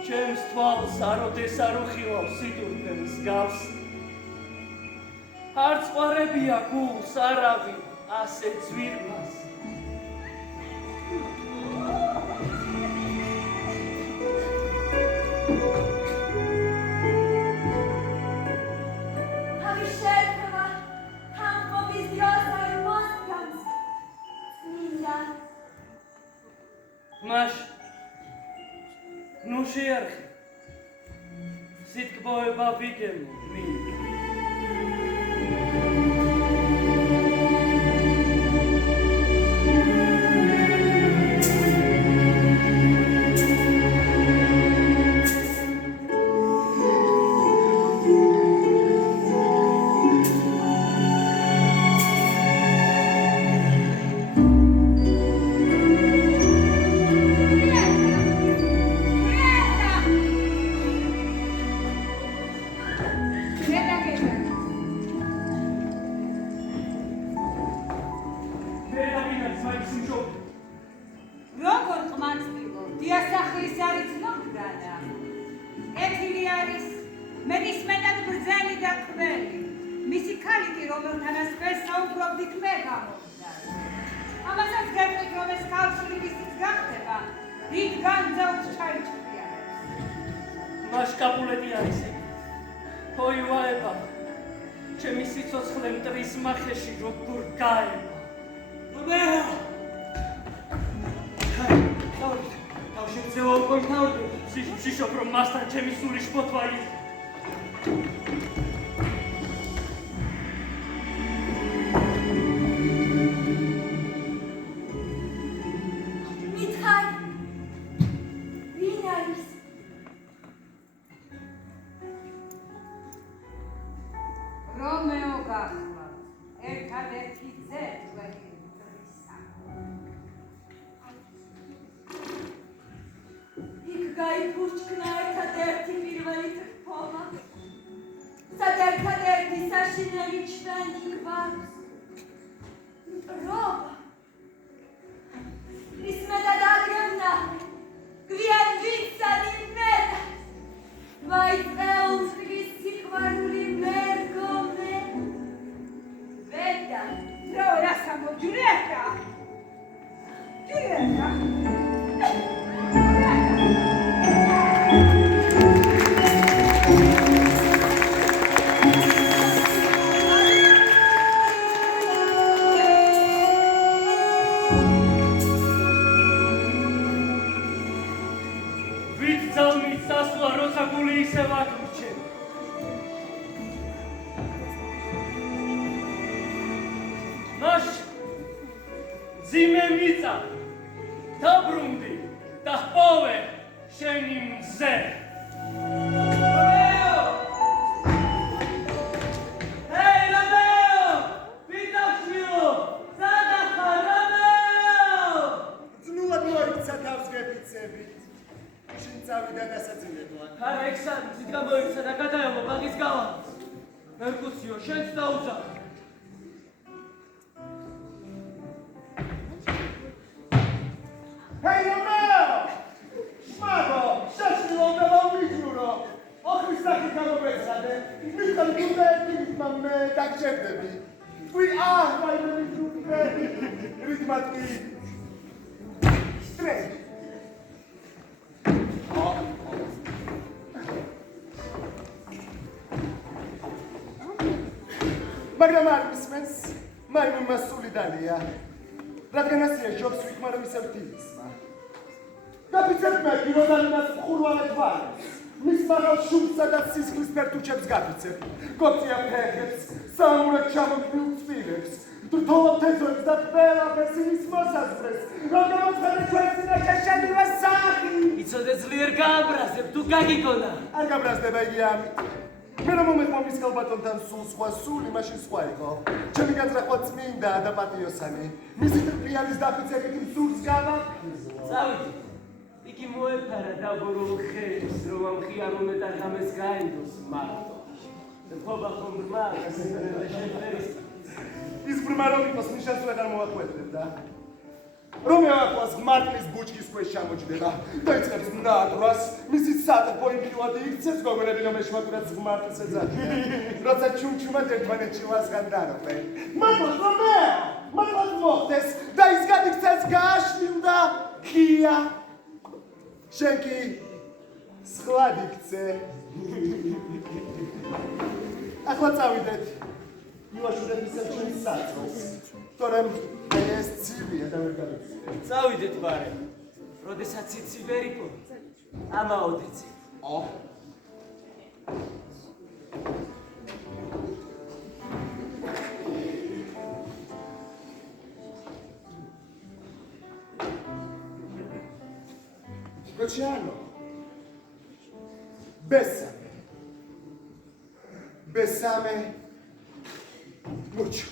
ჩემს თვალს აროდეს არ უხილავ სიდურდე მსგავს. არ წვარებია გულს არავინ ასე ძვირფას. ამის შეერთება ამბობის დროს არ მოსგამს. წმინდა მაშ ნუ შეარხე სიტყვოება ვიგემო მი როგორ ყმაწვილო, დიასახლის არის მოხდანა. ეთილი არის მეტისმეტად ბრძენი და ყველი. მისი ქალი კი რომელთანაც ვესაუბრობდით მე გამოვიდა. ამასაც გეტყვით, რომ ეს ქალწული ვისიც გახდება, დიდ განძავს ჩაიჭრიანებს. მაშკაპულეთი არის ეგ. თოი ვაება ჩემი სიცოცხლე მტრის მახეში როგორ გაება. თავშეცევა უკვე მთავრდება. ვშიშობ რომ მასთან ჩემი სული შფოთვა ის. მითხარ ვინ არის? რომეო გახლავთ, ერთადერთი ძე ჩვენი მტრისა. იქ გაიფურჩქნა ერთადერთი პირველი თქმა. სად ერთადერთი საშინელი ჩვენი გვაქვს. მტრობა ის მეტად აგევნა გვიან ვიცანი მეტად. ვაი წელს სიყვარული მერგომე ვედა რო რასამო ჯულიეტა. ჯულიეტა. ვით ძალმით სასვლა როცა გული ისევ აგრჩენ. მაშ ძიმე მიწა დაბრუნდი და ჰპოვე შენი მზე. ძნულად მოიქცა თავს გეფიცებით. შინ წავიდა დასაძინებლად. არა ექსამი ცით გამოიქცა და გადაევა ბაღის გალავანს. მერკუციო შენც დაუძახ. ჰეი რომეო! შმაგო, შაშვილო უნდა ვავიჯურო. ოხრის სახით გამოგეცადე. მიხარ გუნდაერთი მე დაგჭერდები. თქვი მაიმენი ჯუჯე. რითმატი. სტრეს. მაგრამ არ მისმენს, მაიმუნმა სული დალია. რადგან ასია ჯობს ვიქმა რომ ისევ თილისმა. გაფიცებმა გიროდანინას მხურვალედ ვარებს. მის მაღალ შუბსა და სისხლის ფერტუჩებს გაფიცებ. გოწია ფეხებს, საამურად ჩამოქმნილ წვირებს. დრთოლა თეზოებს და ყველაფერს იმის მოსაზრეს. რომ გამოცხადე ჩვენს წინაშე შედივა სახი. იცოდე ძლიერ გააბრაზებ, თუ გაგიგონა. არ გაბრაზდება იგი ამით. მე რომ მომეყვა მის კალბატონთან სულ სხვა სული, მაშინ სხვა იყო. ჩემი განზრახვა წმინდა და პატიოსანი. მისი ტრპიანის დაფიცებით მსურს გავაფხიზო. წავიდი. იგი მოეფარა დაბურულ ხეებს, რომ ამ ხიარუნე და ღამეს გაენდოს მარტო. ხობა ხომ ბრმა, გასეფერება შეფერის. ის ბრმა რომ იყოს ნიშანს ვეღარ მოახვედრებდა. რომ ახლას მარტლის ბუჩქის ქვეშ ჩამოჯდება და იწყებს ნატრას, მისი სატრფო იმპილოდი იქცეს გოგონები რომ ეშმაკურაც მარტს ეძახი. როცა ჩუმჩუმად ერთმანეთში ვასგან დანობენ. მართლაც მოხდეს და ის გადიქცეს გააშლილდა ხია. შენ კი სხლად იქცე. ახლა წავიდეთ. მილაშურების საჩვენის საწყოს. თორემ ეს ცივია და ვერ გადაცი. წავიდეთ ბარე. როდესაც იცი ვერ იყო. ამაოდეცი. Luciano. Bésame mucho.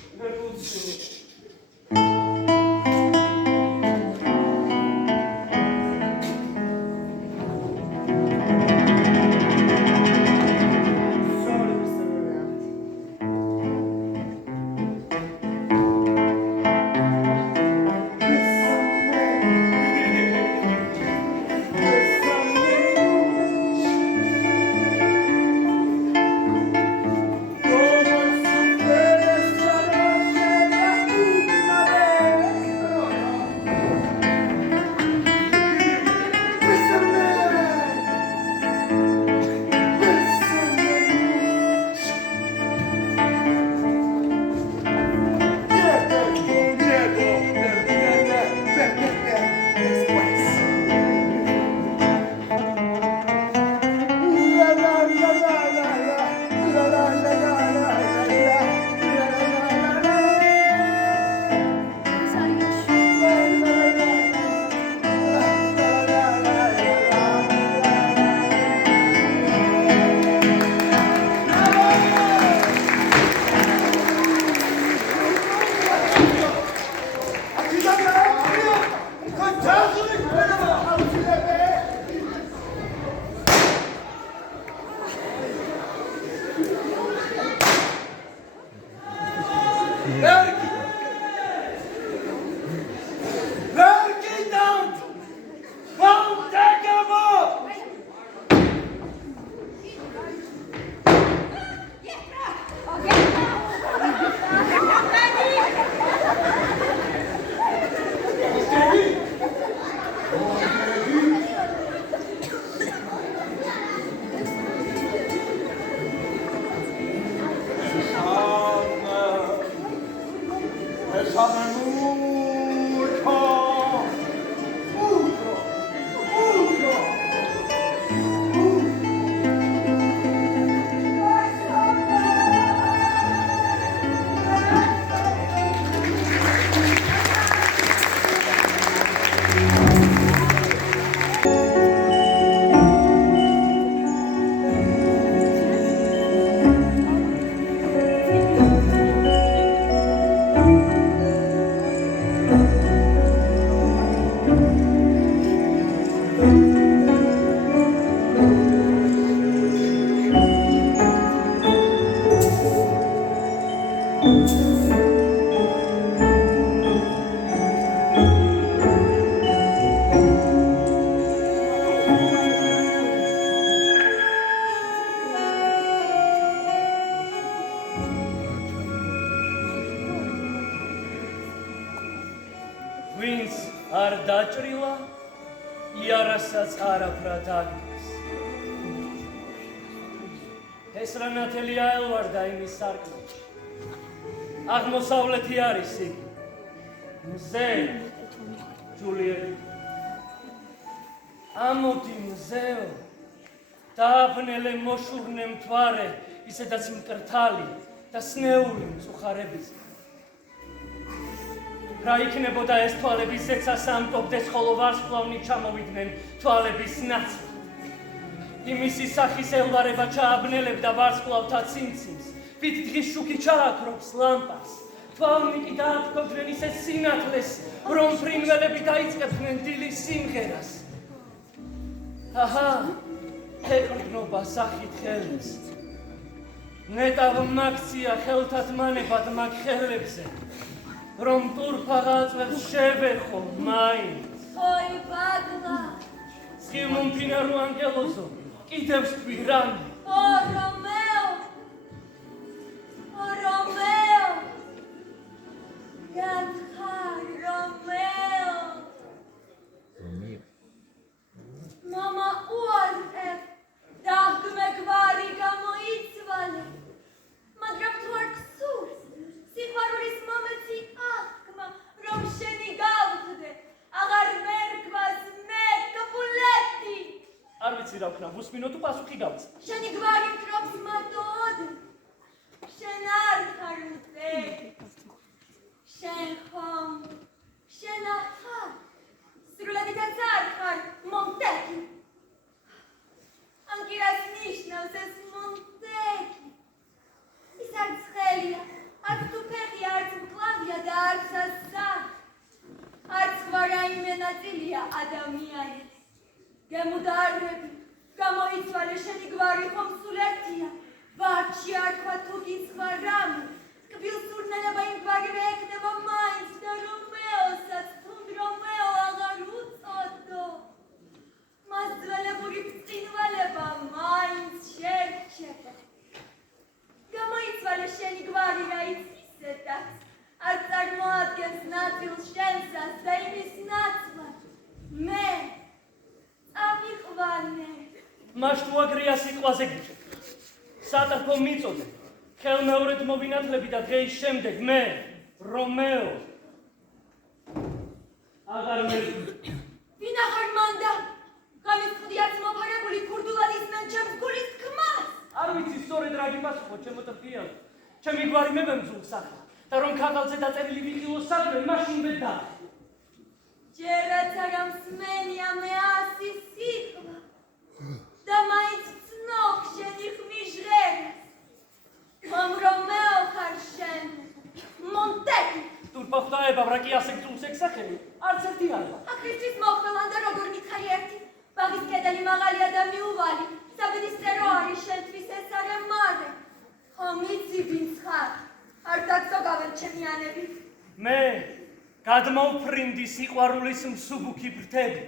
ვინც არ დაჭრილა, იარასაც არაფრად აგდეს. ეს რა ნათელი აელვარდა იმის სარკმელში. აღმოსავლეთი არის იგი. მზე, ჯულიეტი. ამოდი მზეო, დააბნელე მოშურნე მთვარე, ისედაც მკრთალი და სნეული მწუხარების. რა იქნებოდა ეს თვალების ზეცას ამტობდეს, ხოლო ვარსკვლავნი ჩამოვიდნენ თვალების ნაცვლად. იმისი სახის ელვარება ჩააბნელებდა ვარსკვლავთა ციმციმს, ვით დღის შუქი ჩააქრობს ლამპას. თვალნიკი დააფრქვდნენ ისე სინათლეს, რომ ფრინველები დაიწყებდნენ დილის სიმღერას. აჰა, ეყრდნობა სახით ხელს. ნეტავ მაგცია ხელთათ მანებად მაგ ხელებზე. რომ ტურფაღაწვებს შევეხო მაინც. Ой, Багла! Სხივმომფინარო ანგელოზო, კიდევ სთვი რამე. О, Ромео! О, Ромео! Ганхარ, Ромео! Мама უარყებ, დაღმე გვარი გამოიცვალე. მაგრამ თუ არ გსურს, სიყვარულის მომეცი აღქმა, რომ შენი გავხდე, აღარ მერკვას მე კაპულეტი. არ ვიცი რა ვქნა, უსმინო თუ პასუხი გავცე. შენი გვარი მტრობს მათოდ, შენ არ ხარ მტერი, შენ ხომ, შენ ახარ, სრულებითაც არ ხარ მონტეკი. ამკირას ნიშნავს ეს მონტეკი. ის არ ცხელია, არც თუფეხი, არც მკლავია და არც ასა. არც სხვა რაიმე ნაწილია ადამიანის. გემუდარები, გამოიცვალე შენი გვარი ხომ სულ ერთია. ვარჩი არ თქვა თუ კი სხვა რამე. ტკბილ სურნელება იმ გვარივე ექნება მაინც და რომეოსაც თუნდ რომეო აღარ უწოდო. მას ძველებური ბრწყინვალება მაინც შერჩება. გამოიცვალე შენი გვარი რაიც ისედაც არ წარმოადგენს ნაწილს შენსას და იმის ნაცვლად. მე წამიყვანე. მას თუ აგრია სიტყვაზე გიჩვენ. სატრფო მიწოდე, ხელმეორედ მოვინათლები და დღეის შემდეგ მე, რომეო, აღარ მერკვი. ვინ აღარ მანდა? ღამის ხდიაც მოფარებული ქურდულად ისმენ ჩემს გულის თქმას. არ ვიცი სწორედ რა გიპასუხო ჩემო ტრფიალო. ჩემი გვარი მე მემძულს ახლა და რომ ქაღალდზე დაწერილი ვიყილო სადმე მაშინვე და. ჯერაც არა მსმენია მე ასი სიტყვა და მაინც ვცნობ შენი ხმიჟღერას. მომ რომეო ხარ შენ, მონტეკი. ტურფა ხვდაება ბრაკი ასე გწულს ეგსახელი, არც ერთი არა. აქისთვის მოხმელან და როგორ მითხარი ერთი, ბაღის კედელი მაღალია და მიუვალი, საბედისწერო არის შენთვის ეს არა მარე. ხომ იცი ვინც ხარ, არ დაგწოგავენ ჩემი ანები. მე გადმოვფრინდი სიყვარულის მსუბუქი ბრთები,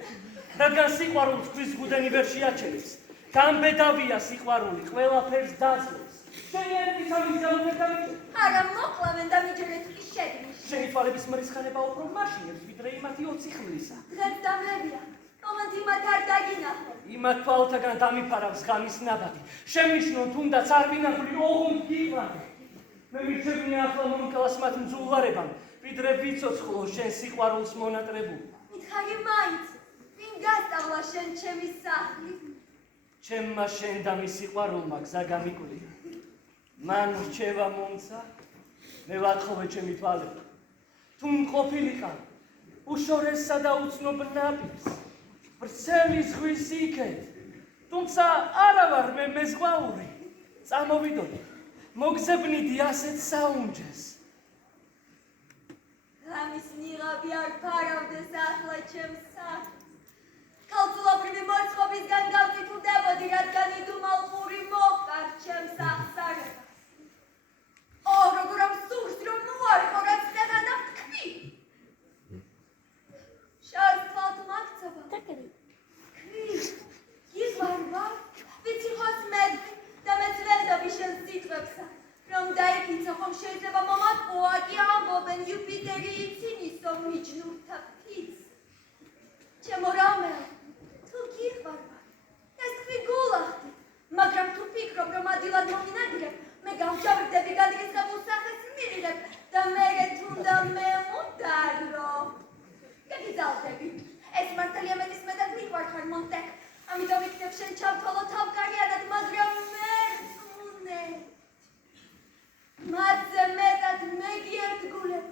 რადგან სიყვარულს ქვის გუდენი ვერ შეაჩერებს. გამბედავია სიყვარული, ყველაფერს დაძლევს. შენი ერების ამის ძალობენ დამიჯერე. არა მოკლავენ და მიჯერეთ კი შეგნის. შენი თვალების მრისხანება უფრო მაშინებს, ვიდრე იმათი 20 ხმლისა. დღეს დამლებია, მომენტ იმათ არ დაგინახო. იმათ თვალთაგან დამიფარავს ღამის ნაბადი. შემნიშნონ თუნდაც არ ვინახული ოღონდ გიყვანე. მე მირჩევნია ახლა მომკლას მათ მძულვარებამ, ვიდრე ვიცოცხლო შენ სიყვარულს მონატრებული. მითხარი მაინც, ვინ გასწავლა შენ ჩემი სახლი? ჩემმა შენ და მის სიყვარულმა გზა გამიკვირა. მან რჩევა მომცა, მე ვათხოვე ჩემი თვალები. თუ მყოფილიყავ უშორესსა და უცნობ ნაპირს, ბრცელი ზღვის იქეთ, თუმცა არა ვარ მე მეზღვაური. წამოვიდოდი, მოგზებნიდი ასეთ საუნჯეს. ამის ნიღაბი არ ფარავდეს ახლა ჩემს სახლს. ქალწულობრივი მოწყობისგან გავწიფუდებოდი, რადგან იდუმალყური მოყარ ჩემს აღსარებას. ო, როგორ ამ სურს, რომ მოარყო, რაც დაღანა ვთქვი. შარს თვალთ მაქცობა. ქვი, გიყვარვა, ვიცი ხოს მედვი და მეც ვენდობი შენ სიტყვებსა. რომ დაიფიცო, ხომ შეიძლება მომატყუა, კი ამბობენ იუპიტერი იცინისო მიჯნურთა ფიც. ჩემო რომეო, თუ გიყვარვა, ეს თქვი გულახდი, მაგრამ თუ ფიქრობ, რომ ადვილად მომინადირებ, მე გავჯავრდები გადრისხებულ სახეს მივიღებ და მერე თუნდა მე მუდარო. გაგიზალდები, ეს მართალია მეტისმეტად მიყვარხარ მონტეკ, ამიტომ იქნებ შენ ჩავთვალო თავკარიანად, მაგრამ მე წუნე. მათზე მეტად მე გიერთგულებ,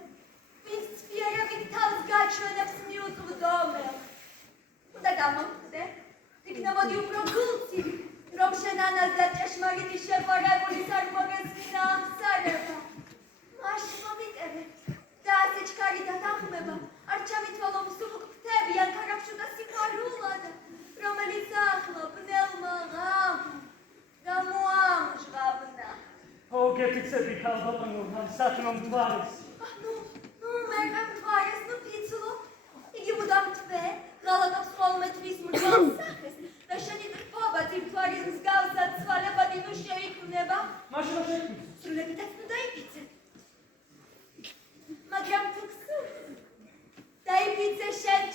ვინც ცფიერებით თავს გაჩვენებს მიუწვდომელ. უნდა გამოვხდე, იქნებოდი უფრო გულწივი, რომ შენ ანას და ჭეშმარიტი შეყვარებულის არ მოგესმინა აღსარება. მაშინ მომიტევე და ასე ჩქარიდან ახმება, არ ჩამითვალო მსუბუქ ფრთები ან ქარაფშუთა სიყვარულადა, რომელიც ახლა ბნელმა ღამმა გამოამჟღავნა. ო, გეფიცები ქალბატონო, ამ სათნო მთვარეს. ნუ მე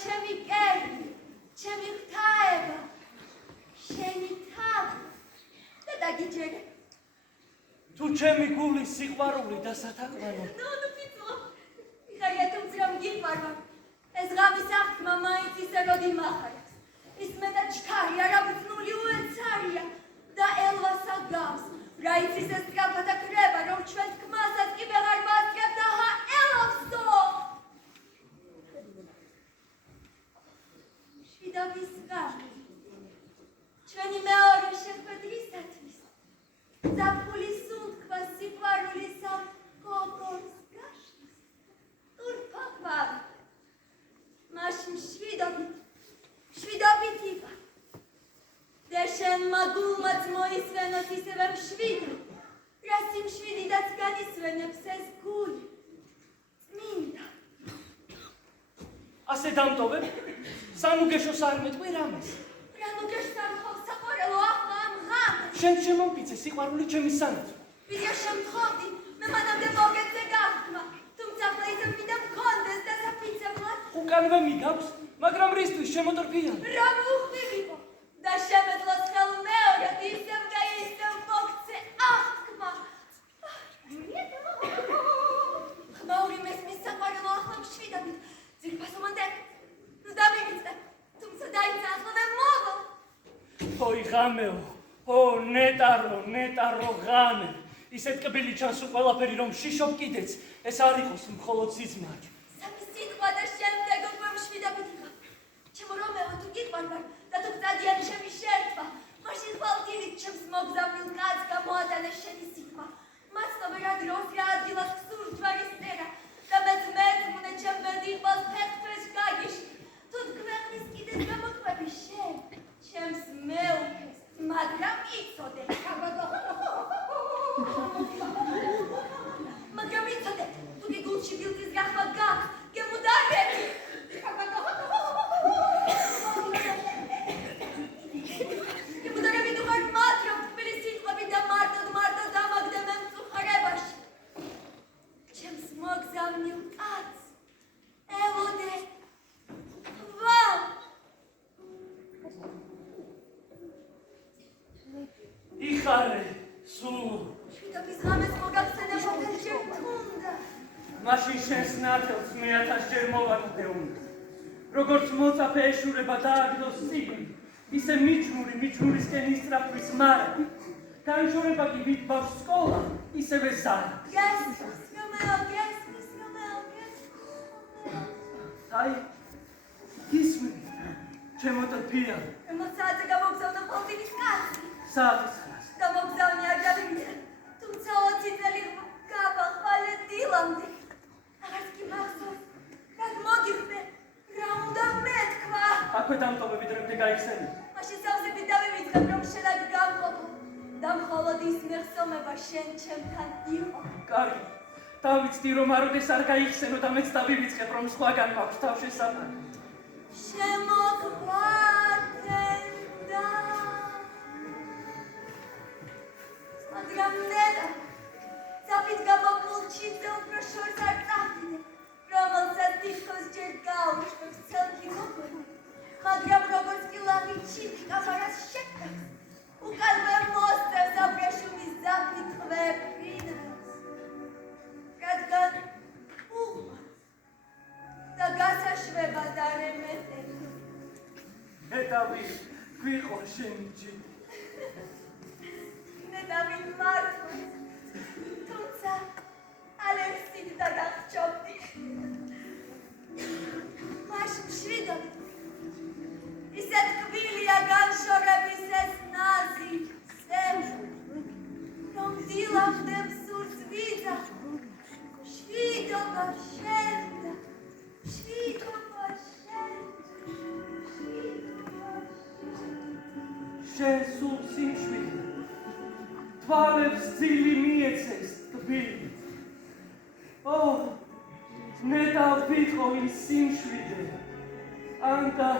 ჩემი კერგი, ჩემი ღვთაება, შენი თავი და დაგიჯერე. თუ ჩემი გულის სიყვარული და სათაყვანო. ნუ პიცო. ხარია თუმცა რომ გიყვარვა. ეს ღამის აღთქმა მაინც ისე როდი მახარებს. ის მეტად ჩქარი არაბრძნული უეცარია და ელვას აგავს. რა იცის ეს სწრაფად აკრება, რომ ჩვენ თქმასაც კი ვეღარ მასწრებ და ჰა ელავსო. შვიდობის ღამე. ჩვენი მეორე შეხვედრისათვის. ზაფხული სუნთქვა სიყვარულისა გოგოს გაშლის. ტურფაყვავი. მაშინ შვიდობით იბა. და შენმა გულმაც მოისვენოთ ისევე მშვიდი, რაც იმ მშვიდიდაც განისვენებს ეს გული. წმინდა. ასე დამტოვებ? სანუგეშოს არ მეტყვი რამეს? რანუგეშს არ ხავს საყვარელო ახლა ამ ღამეს. შენ შემომპიცე სიყვარული ჩემი სანაცვლო. ვიდრე შემთხოვდი, მე მანამდე მოგეცე გახმა, თუმცა ახლა ისე მინდა მქონდეს და საფიცებლად. უკანვე მიგავს, მაგრამ რისთვის შემოტორფიან? რა მოუხმივიყო და შემეძლოს ხელ მეორად ისევ და ისევ მოგცე აღთქმა. ხმაური მესმის საყვარელო ახლა მშვიდობით. ძირფასო მონტე, ნუ დავივიწყე, თუმცა დაიცა ახლა მე მოგო. ოი ღამეო, ნეტარო ღამე. ისეთ კბილი ჩანს ყველაფერი რომ შიშობ კიდეც, ეს არ იყოს მხოლოდ სიზმარი. სამი სიტყვა და შემდეგ უკვე მშვიდობით ხარ. ჩემო რომეო თუ გიყვარვარ და თუ გწადიან ჩემი შერთვა, მაშინ ხვალთილით ჩემს მოგზავნილ კაცს გამოატანე შენი სიტყვა. მაცნობე რა დროს რა ადგილას სურჯვარის წერა და მეძმუნე ჩემ ბედიღბას ფეხთვეს გაგიში. თუ გვეხნის კიდეს გამოყვები შენ, ჩემს მეუქეს, მაგრამ იცოდე. მაგრამ იცოდე, თუ გიგულში დილტის გახმა გაქვს, გემუდარები. გემუდარები თუ ხარ მათ, რომ თბილი სიტყვები და მარტოდ დამაგდე მე მწუხარებაში. ჩემს მოგზავნილ კაცს ელოდე. ვალ. იხარე, სულ. შვიდობის ღამეს მოგახსენებოდნენ შენ თუნდა. მაშინ შენს ნათელს მე 1000 ჯერ მოვაყდე უნდა. როგორც მოწაფე ეშურება დააგდოს წიგნი, ისე მიჩნურისკენ ისწრაფვის მარები. განშორება კი ვიტბავს სკოლა, ისევე ზარა. გესმის, რომეო. აი, გისმენ, ჩემო ტორფია. რომელსაც გამოგზავნა ხალხის კაცი. საათის 9-ს. გამოგზავნი არ დავიმიტე, თუმცა 20 წელი გავახვალე დილამდე. აღარც კი მახსოვს, რა მოგიხდე, რა უნდა მეთქვა. აქვე დამტოვები დრემდე გაიხსენე. მაშინ სავსებით დავივიწყებ, რომ შენად გამყოფო და მხოლოდ ის მეხსოვნება შენ ჩემთან იყო. კარგი, დავიცდი რომ აროდეს არ გაიხსენო და მეც დავივიწყებ რომ სხვაგან მაქვს თავშესაფარი. შემოყვათენდა მაგრამ ნეტა ზაფით გამომულ ჩიძე უფრო შორს არ წავდიდე, რომელსაც თითქოს ჯერ გაუშვებს ცელკი მოგვენა, მაგრამ როგორც კი ლაღი ჩიტი კამარას შეკრებს, უკანვე მოსწევს აბრეშუმის ზაფით ხვეფრინას, რადგან უყვარს და გასაშვებად არ ემეტება. ნეტავი გვიყო შენი ჯი. ნეტავი მართლა, თუმცა ალერსით დაგახჭობდი. მაშინ მშვიდობით, ისეთ კბილია განშორების ეს ნაზი სევი, რომ დილამდე მსურს ვიძახ, შვიდობა შენდა, შვიდობა შენდა, შვიდობა შენდა. შენ სულ სიმშვიდე, თვალებს ძილი მიეცეს თბილი. ო, ნეტავ ვიყო ის სიმშვიდე, ანდა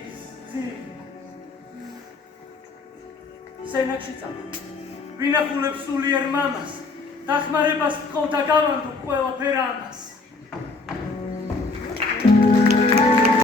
ის ძილი. სენაკში წავა, ვინახულებს სულიერ მამას, დახმარებას თხოვ და გავანდო ყველაფერ ამას.